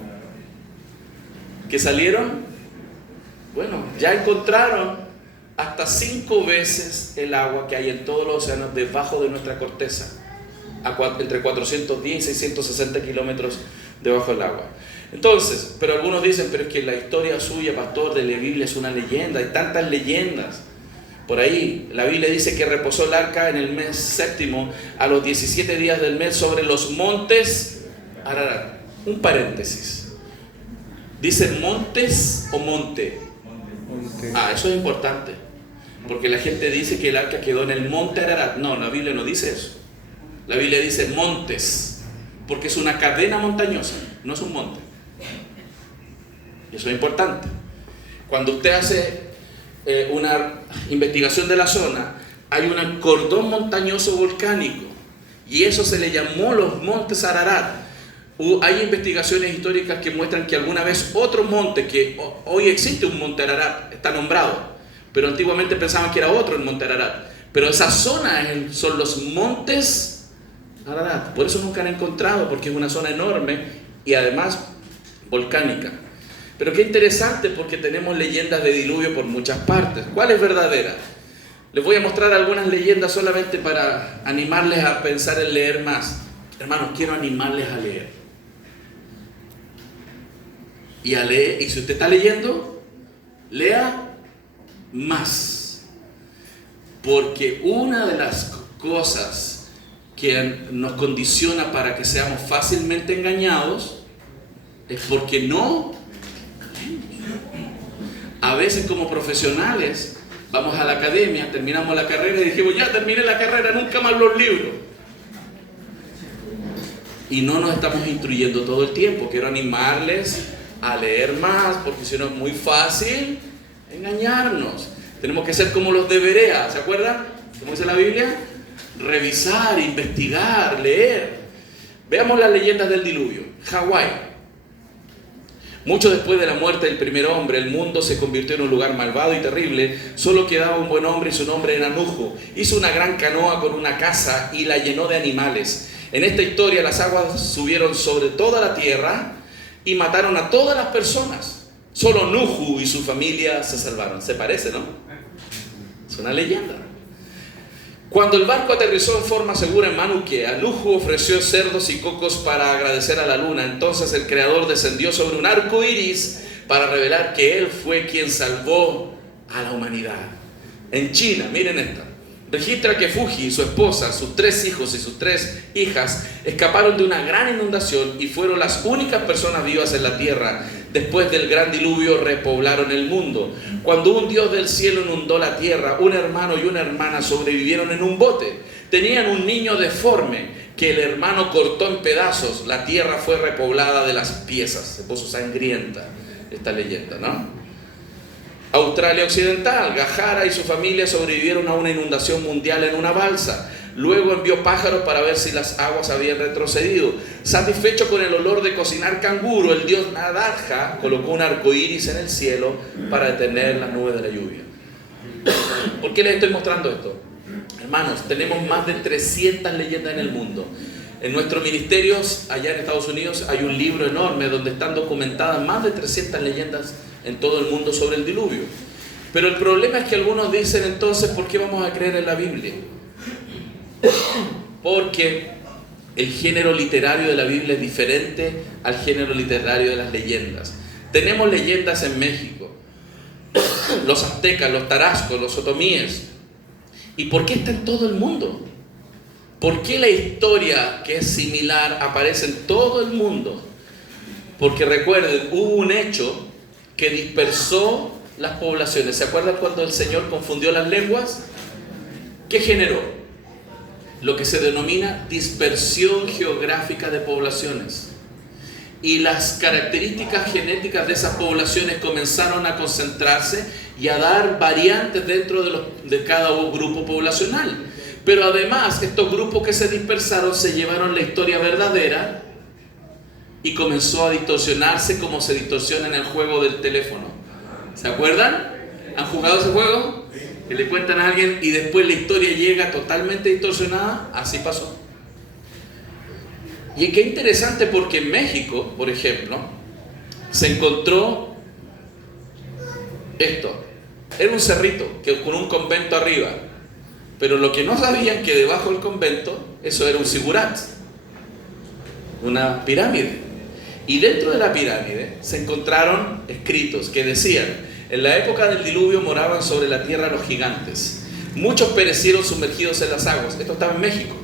que salieron? Bueno, ya encontraron hasta 5 veces el agua que hay en todos los océanos debajo de nuestra corteza, entre 410 y 660 kilómetros debajo del agua. Entonces, pero algunos dicen, pero es que la historia suya, pastor, de la Biblia es una leyenda, hay tantas leyendas. Por ahí, la Biblia dice que reposó el arca en el mes séptimo, a los 17 días del mes, sobre los montes Ararat. Un paréntesis. ¿Dice montes o monte? Monte. Ah, eso es importante. Porque la gente dice que el arca quedó en el monte Ararat. No, la Biblia no dice eso. La Biblia dice montes, porque es una cadena montañosa, no es un monte. Eso es importante. Cuando usted hace una investigación de la zona, hay un cordón montañoso volcánico, y eso se le llamó los montes Ararat. Hay investigaciones históricas que muestran que alguna vez otro monte, que hoy existe un monte Ararat, está nombrado, pero antiguamente pensaban que era otro el monte Ararat. Pero esa zona son los montes Ararat. Por eso nunca han encontrado, porque es una zona enorme y además volcánica. Pero qué interesante, porque tenemos leyendas de diluvio por muchas partes. ¿Cuál es verdadera? Les voy a mostrar algunas leyendas solamente para animarles a pensar en leer más. Hermanos, quiero animarles a leer. Y a leer, y si usted está leyendo, lea más. Porque una de las cosas que nos condiciona para que seamos fácilmente engañados es porque no. A veces como profesionales vamos a la academia, terminamos la carrera y dijimos, ya terminé la carrera, nunca más los libros. Y no nos estamos instruyendo todo el tiempo. Quiero animarles a leer más, porque si no es muy fácil engañarnos. Tenemos que ser como los de Berea, ¿se acuerdan? ¿Cómo dice la Biblia? Revisar, investigar, leer. Veamos las leyendas del diluvio. Hawái. Mucho después de la muerte del primer hombre, el mundo se convirtió en un lugar malvado y terrible. Solo quedaba un buen hombre y su nombre era Nuhu. Hizo una gran canoa con una casa y la llenó de animales. En esta historia las aguas subieron sobre toda la tierra y mataron a todas las personas. Solo Nuhu y su familia se salvaron. Se parece, ¿no? Es una leyenda. Cuando el barco aterrizó en forma segura en Manuquea, Nuhu ofreció cerdos y cocos para agradecer a la luna. Entonces el Creador descendió sobre un arco iris para revelar que Él fue quien salvó a la humanidad. En China, miren esta, registra que Fuji y su esposa, sus 3 hijos y sus 3 hijas escaparon de una gran inundación y fueron las únicas personas vivas en la tierra. Después del gran diluvio repoblaron el mundo. Cuando un Dios del cielo inundó la tierra, un hermano y una hermana sobrevivieron en un bote. Tenían un niño deforme que el hermano cortó en pedazos. La tierra fue repoblada de las piezas. Se puso sangrienta esta leyenda, ¿no? Australia Occidental, Gajara y su familia sobrevivieron a una inundación mundial en una balsa. Luego envió pájaros para ver si las aguas habían retrocedido. Satisfecho con el olor de cocinar canguro, el dios Nadarja colocó un arco iris en el cielo para detener las nubes de la lluvia. ¿Por qué les estoy mostrando esto? Hermanos, tenemos más de 300 leyendas en el mundo. En nuestros ministerios allá en Estados Unidos hay un libro enorme donde están documentadas más de 300 leyendas en todo el mundo sobre el diluvio. Pero el problema es que algunos dicen, entonces, ¿por qué vamos a creer en la Biblia? Porque el género literario de la Biblia es diferente al género literario de las leyendas. Tenemos leyendas en México, los aztecas, los tarascos, los otomíes. ¿Y por qué está en todo el mundo? ¿Por qué la historia que es similar aparece en todo el mundo? Porque recuerden, hubo un hecho que dispersó las poblaciones. ¿Se acuerdan cuando el Señor confundió las lenguas? ¿Qué generó? Lo que se denomina dispersión geográfica de poblaciones. Y las características genéticas de esas poblaciones comenzaron a concentrarse y a dar variantes dentro de cada grupo poblacional. Pero además, estos grupos que se dispersaron se llevaron la historia verdadera y comenzó a distorsionarse como se distorsiona en el juego del teléfono. ¿Se acuerdan? ¿Han jugado ese juego? Que le cuentan a alguien y después la historia llega totalmente distorsionada. Así pasó. Y qué interesante, porque en México, por ejemplo, se encontró esto. Era un cerrito con un convento arriba. Pero lo que no sabían, que debajo del convento, eso era un sigurat, una pirámide. Y dentro de la pirámide se encontraron escritos que decían: en la época del diluvio moraban sobre la tierra los gigantes. Muchos perecieron sumergidos en las aguas. Esto estaba en México.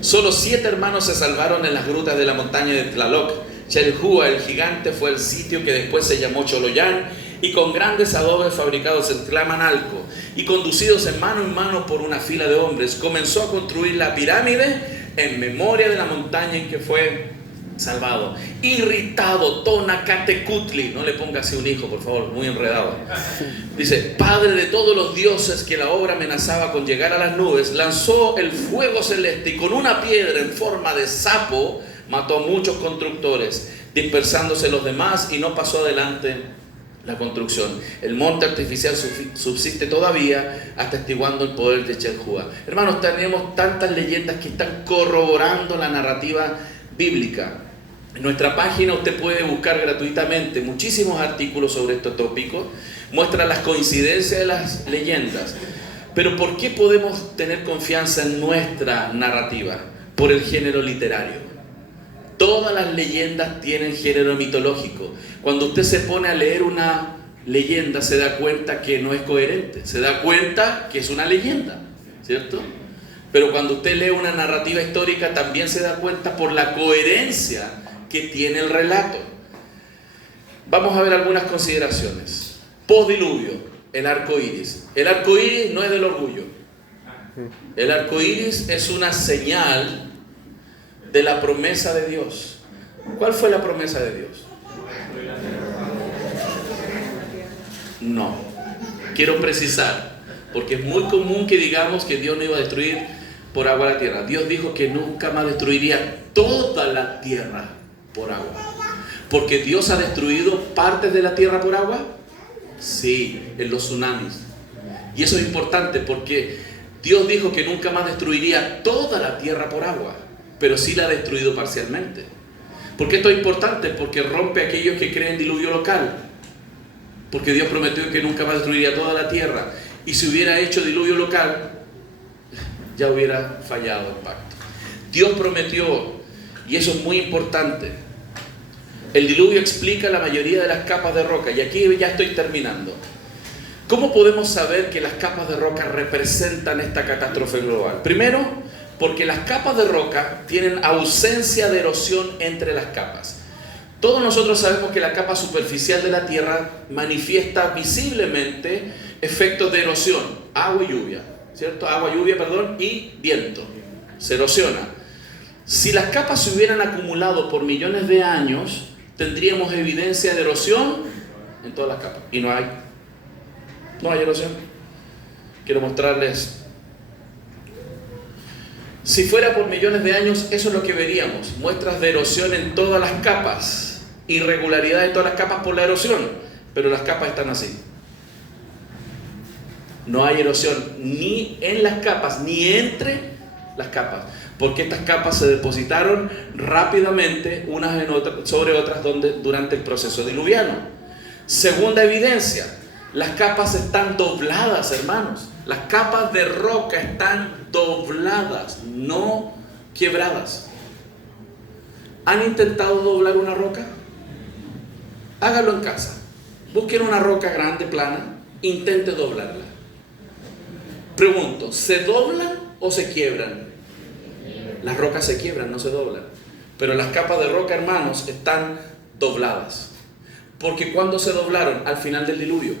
Solo 7 hermanos se salvaron en las grutas de la montaña de Tlaloc. Chelhua, el gigante, fue el sitio que después se llamó Choloyán, y con grandes adobes fabricados en Tlamanalco y conducidos en mano por una fila de hombres, comenzó a construir la pirámide en memoria de la montaña en que fue salvado. Irritado, Tonacatecutli, no le ponga así un hijo, por favor, muy enredado. Dice, padre de todos los dioses, que la obra amenazaba con llegar a las nubes, lanzó el fuego celeste y con una piedra en forma de sapo mató a muchos constructores, dispersándose los demás, y no pasó adelante la construcción. El monte artificial subsiste todavía, atestiguando el poder de Chelhua. Hermanos, tenemos tantas leyendas que están corroborando la narrativa bíblica. En nuestra página usted puede buscar gratuitamente muchísimos artículos sobre estos tópicos, muestra las coincidencias de las leyendas. Pero ¿por qué podemos tener confianza en nuestra narrativa? Por el género literario. Todas las leyendas tienen género mitológico. Cuando usted se pone a leer una leyenda, se da cuenta que no es coherente, se da cuenta que es una leyenda, ¿cierto? Pero cuando usted lee una narrativa histórica, también se da cuenta por la coherencia que tiene el relato. Vamos a ver algunas consideraciones. Postdiluvio, el arco iris. El arco iris no es del orgullo. El arco iris es una señal de la promesa de Dios. ¿Cuál fue la promesa de Dios? No. Quiero precisar, porque es muy común que digamos que Dios no iba a destruir por agua la tierra. Dios dijo que nunca más destruiría toda la tierra por agua. ¿Porque Dios ha destruido partes de la tierra por agua? Sí, en los tsunamis. Y eso es importante porque Dios dijo que nunca más destruiría toda la tierra por agua, pero sí la ha destruido parcialmente. ¿Por qué esto es importante? Porque rompe a aquellos que creen diluvio local. Porque Dios prometió que nunca más destruiría toda la tierra. Y si hubiera hecho diluvio local, ya hubiera fallado el pacto. Dios prometió, y eso es muy importante. El diluvio explica la mayoría de las capas de roca. Y aquí ya estoy terminando. ¿Cómo podemos saber que las capas de roca representan esta catástrofe global? Primero, porque las capas de roca tienen ausencia de erosión entre las capas. Todos nosotros sabemos que la capa superficial de la Tierra manifiesta visiblemente efectos de erosión, agua y lluvia, ¿cierto? Agua, lluvia, perdón, y viento. Se erosiona. Si las capas se hubieran acumulado por millones de años, tendríamos evidencia de erosión en todas las capas. Y no hay. No hay erosión. Quiero mostrarles. Si fuera por millones de años, eso es lo que veríamos. Muestras de erosión en todas las capas. Irregularidad en todas las capas por la erosión. Pero las capas están así. No hay erosión ni en las capas, ni entre las capas. Porque estas capas se depositaron rápidamente unas sobre otras durante el proceso diluviano. Segunda evidencia. Las capas están dobladas, hermanos. Las capas de roca están dobladas, no quebradas. ¿Han intentado doblar una roca? Hágalo en casa. Busquen una roca grande, plana, intente doblarla. Pregunto, ¿se doblan o se quiebran? Las rocas se quiebran, no se doblan. Pero las capas de roca, hermanos, están dobladas. Porque cuando se doblaron, al final del diluvio,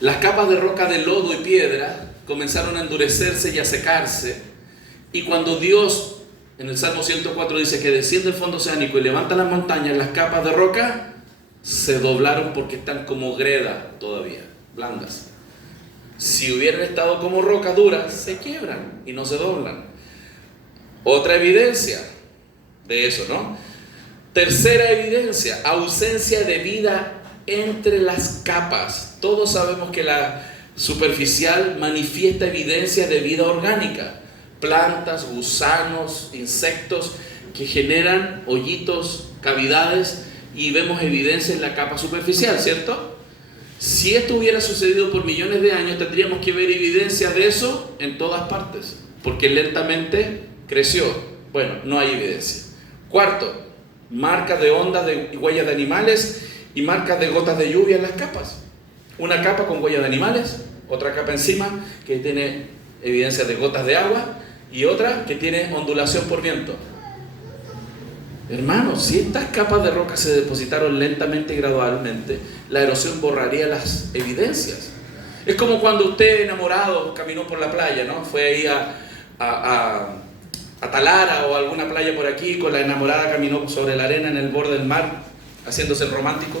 las capas de roca de lodo y piedra comenzaron a endurecerse y a secarse. Y cuando Dios, en el Salmo 104, dice que desciende el fondo oceánico y levanta las montañas, las capas de roca se doblaron porque están como greda todavía, blandas. Si hubieran estado como rocas duras, se quiebran y no se doblan. Otra evidencia de eso, ¿no? Tercera evidencia, ausencia de vida entre las capas. Todos sabemos que la superficial manifiesta evidencia de vida orgánica. Plantas, gusanos, insectos que generan hoyitos, cavidades, y vemos evidencia en la capa superficial, ¿cierto? Si esto hubiera sucedido por millones de años, tendríamos que ver evidencia de eso en todas partes, porque lentamente creció. Bueno, no hay evidencia. Cuarto, marcas de ondas de huellas de animales y marcas de gotas de lluvia en las capas. Una capa con huellas de animales, otra capa encima que tiene evidencia de gotas de agua y otra que tiene ondulación por viento. Hermanos, si estas capas de roca se depositaron lentamente y gradualmente, la erosión borraría las evidencias. Es como cuando usted enamorado caminó por la playa, ¿no? Fue ahí a Talara o a alguna playa por aquí, con la enamorada caminó sobre la arena en el borde del mar, haciéndose el romántico,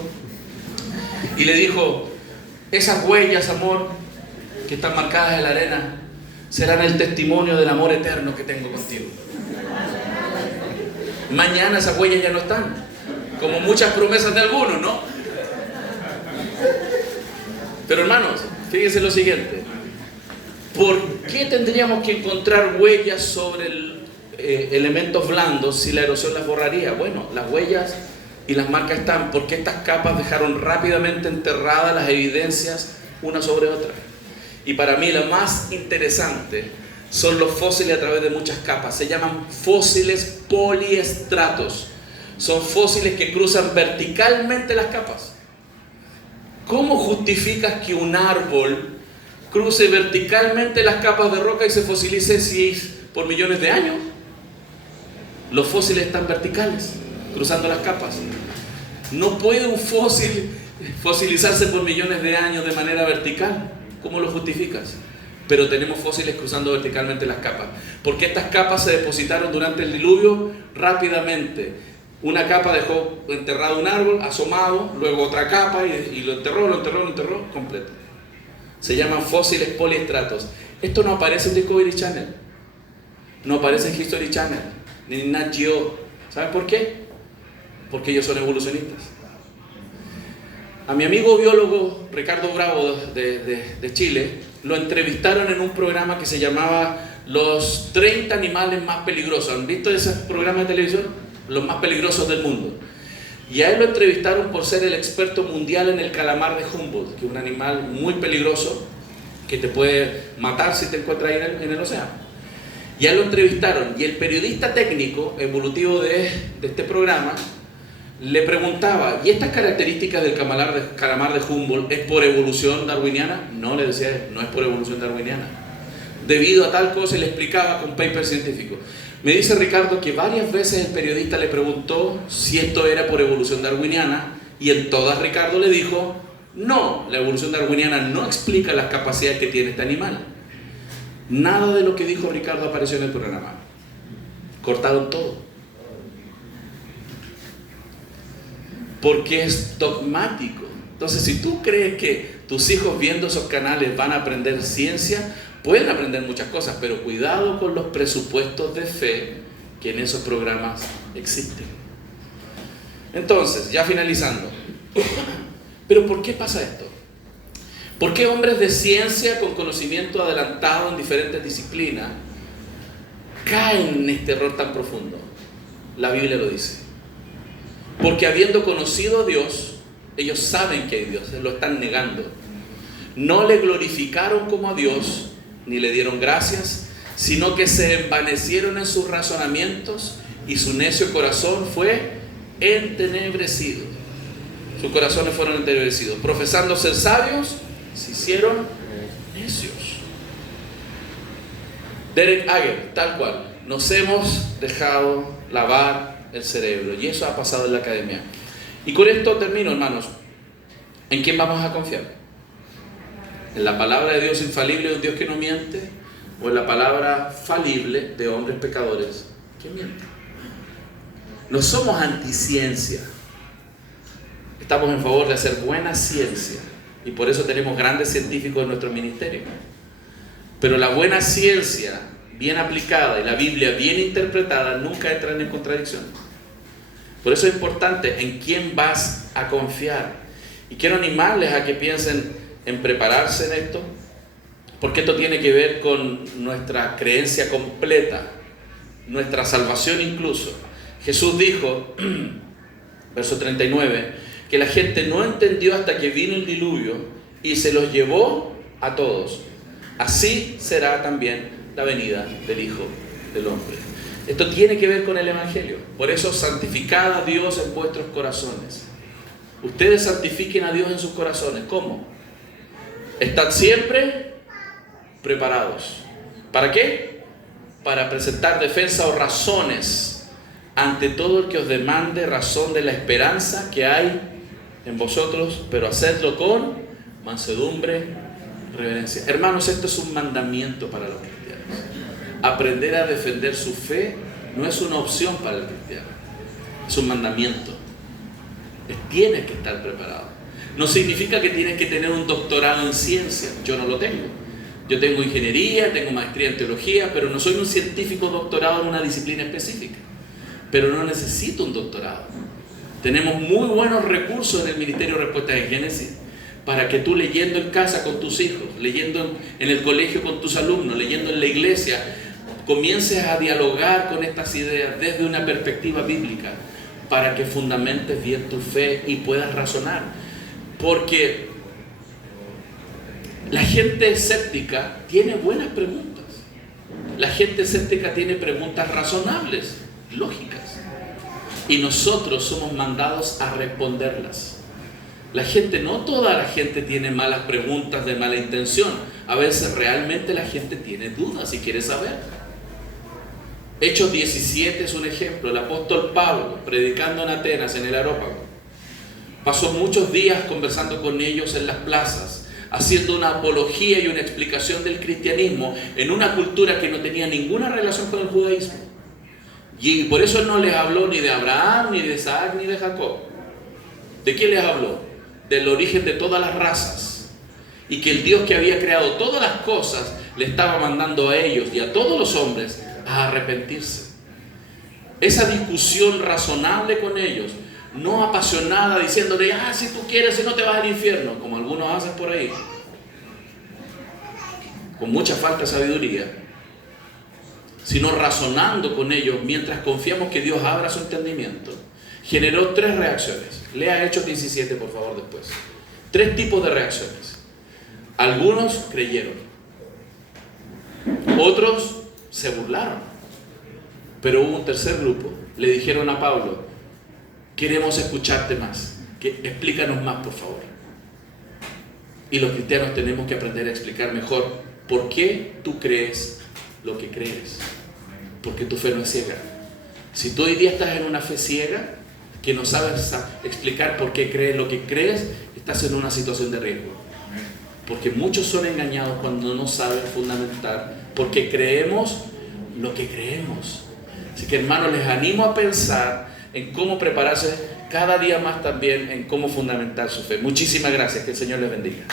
y le dijo: esas huellas, amor, que están marcadas en la arena, serán el testimonio del amor eterno que tengo contigo. Mañana esas huellas ya no están, como muchas promesas de algunos, ¿no? Pero hermanos, fíjense lo siguiente: ¿por qué tendríamos que encontrar huellas sobre elementos blandos si la erosión las borraría? Bueno, las huellas y las marcas están porque estas capas dejaron rápidamente enterradas las evidencias una sobre otra. Y para mí la más interesante son los fósiles a través de muchas capas. Se llaman fósiles poliestratos. Son fósiles que cruzan verticalmente las capas. ¿Cómo justificas que un árbol cruce verticalmente las capas de roca y se fosilice por millones de años? Los fósiles están verticales, cruzando las capas. No puede un fósil fosilizarse por millones de años de manera vertical. ¿Cómo lo justificas? Pero tenemos fósiles cruzando verticalmente las capas, porque estas capas se depositaron durante el diluvio rápidamente. Una capa dejó enterrado un árbol, asomado, luego otra capa y lo enterró completo. Se llaman fósiles poliestratos. Esto no aparece en Discovery Channel, no aparece en History Channel, ni en Nat Geo. ¿Saben por qué? Porque ellos son evolucionistas. A mi amigo biólogo Ricardo Bravo de Chile lo entrevistaron en un programa que se llamaba Los 30 animales más peligrosos. ¿Han visto esos programas de televisión? Los más peligrosos del mundo. Y a él lo entrevistaron por ser el experto mundial en el calamar de Humboldt, que es un animal muy peligroso que te puede matar si te encuentras ahí en el océano. Y a él lo entrevistaron y el periodista técnico evolutivo de este programa le preguntaba: ¿y estas características del calamar de Humboldt es por evolución darwiniana? No, le decía él, no es por evolución darwiniana. Debido a tal cosa, y le explicaba con paper científico. Me dice Ricardo que varias veces el periodista le preguntó si esto era por evolución darwiniana, y en todas Ricardo le dijo: no, la evolución darwiniana no explica las capacidades que tiene este animal. Nada de lo que dijo Ricardo apareció en el programa. Cortaron todo. Porque es dogmático. Entonces, si tú crees que tus hijos viendo esos canales van a aprender ciencia, pueden aprender muchas cosas, pero cuidado con los presupuestos de fe que en esos programas existen. Entonces, ya finalizando, ¿pero por qué pasa esto? ¿Por qué hombres de ciencia con conocimiento adelantado en diferentes disciplinas caen en este error tan profundo? La Biblia lo dice. Porque habiendo conocido a Dios, ellos saben que hay Dios, lo están negando. No le glorificaron como a Dios, ni le dieron gracias, sino que se envanecieron en sus razonamientos y su necio corazón fue entenebrecido. Sus corazones fueron entenebrecidos. Profesando ser sabios, se hicieron necios. Derek Ager, tal cual. Nos hemos dejado lavar el cerebro, y eso ha pasado en la academia. Y con esto termino, hermanos. ¿En quién vamos a confiar? ¿En la palabra de Dios infalible de un Dios que no miente? ¿O en la palabra falible de hombres pecadores que mienten? No somos anticiencia. Estamos en favor de hacer buena ciencia, y por eso tenemos grandes científicos en nuestro ministerio. Pero la buena ciencia bien aplicada y la Biblia bien interpretada nunca entran en contradicción. Por eso es importante en quién vas a confiar. Y quiero animarles a que piensen en prepararse en esto, porque esto tiene que ver con nuestra creencia completa, nuestra salvación incluso. Jesús dijo, verso 39, que la gente no entendió hasta que vino el diluvio y se los llevó a todos. Así será también la venida del Hijo del Hombre. Esto tiene que ver con el Evangelio. Por eso, santificad a Dios en vuestros corazones. Ustedes santifiquen a Dios en sus corazones. ¿Cómo? Estad siempre preparados. ¿Para qué? Para presentar defensa o razones ante todo el que os demande razón de la esperanza que hay en vosotros, pero hacedlo con mansedumbre, reverencia. Hermanos, esto es un mandamiento para los cristianos. aprender a defender su fe no es una opción para el cristiano, es un mandamiento. Tienes que estar preparado. No significa que tienes que tener un doctorado en ciencia. Yo no lo tengo. Yo tengo ingeniería, tengo maestría en teología, pero no soy un científico doctorado en una disciplina específica. Pero no necesito un doctorado. Tenemos muy buenos recursos en el Ministerio de Respuestas en Génesis para que tú, leyendo en casa con tus hijos, leyendo en el colegio con tus alumnos, leyendo en la iglesia, comiences a dialogar con estas ideas desde una perspectiva bíblica para que fundamentes bien tu fe y puedas razonar. Porque la gente escéptica tiene buenas preguntas. La gente escéptica tiene preguntas razonables, lógicas. Y nosotros somos mandados a responderlas. No toda la gente tiene malas preguntas de mala intención. A veces realmente la gente tiene dudas y quiere saber. Hechos 17 es un ejemplo. El apóstol Pablo, predicando en Atenas, en el Areópago, pasó muchos días conversando con ellos en las plazas, haciendo una apología y una explicación del cristianismo en una cultura que no tenía ninguna relación con el judaísmo. Y por eso él no les habló ni de Abraham, ni de Isaac, ni de Jacob. ¿De qué les habló? Del origen de todas las razas. Y que el Dios que había creado todas las cosas le estaba mandando a ellos y a todos los hombres a arrepentirse. Esa discusión razonable con ellos, no apasionada diciéndole, si tú quieres, si no te vas al infierno, como algunos hacen por ahí, con mucha falta de sabiduría, sino razonando con ellos mientras confiamos que Dios abra su entendimiento, generó 3 reacciones. Lea Hechos 17, por favor, después. 3 tipos de reacciones. Algunos creyeron, otros se burlaron, pero hubo un tercer grupo. Le dijeron a Pablo, queremos escucharte más, explícanos más, por favor. Y los cristianos tenemos que aprender a explicar mejor por qué tú crees lo que crees, porque tu fe no es ciega. Si tú hoy día estás en una fe ciega, que no sabes explicar por qué crees lo que crees, estás en una situación de riesgo, porque muchos son engañados cuando no saben fundamentar por qué creemos lo que creemos. Así que, hermanos, les animo a pensar en cómo prepararse cada día más también, en cómo fundamentar su fe. Muchísimas gracias, que el Señor les bendiga.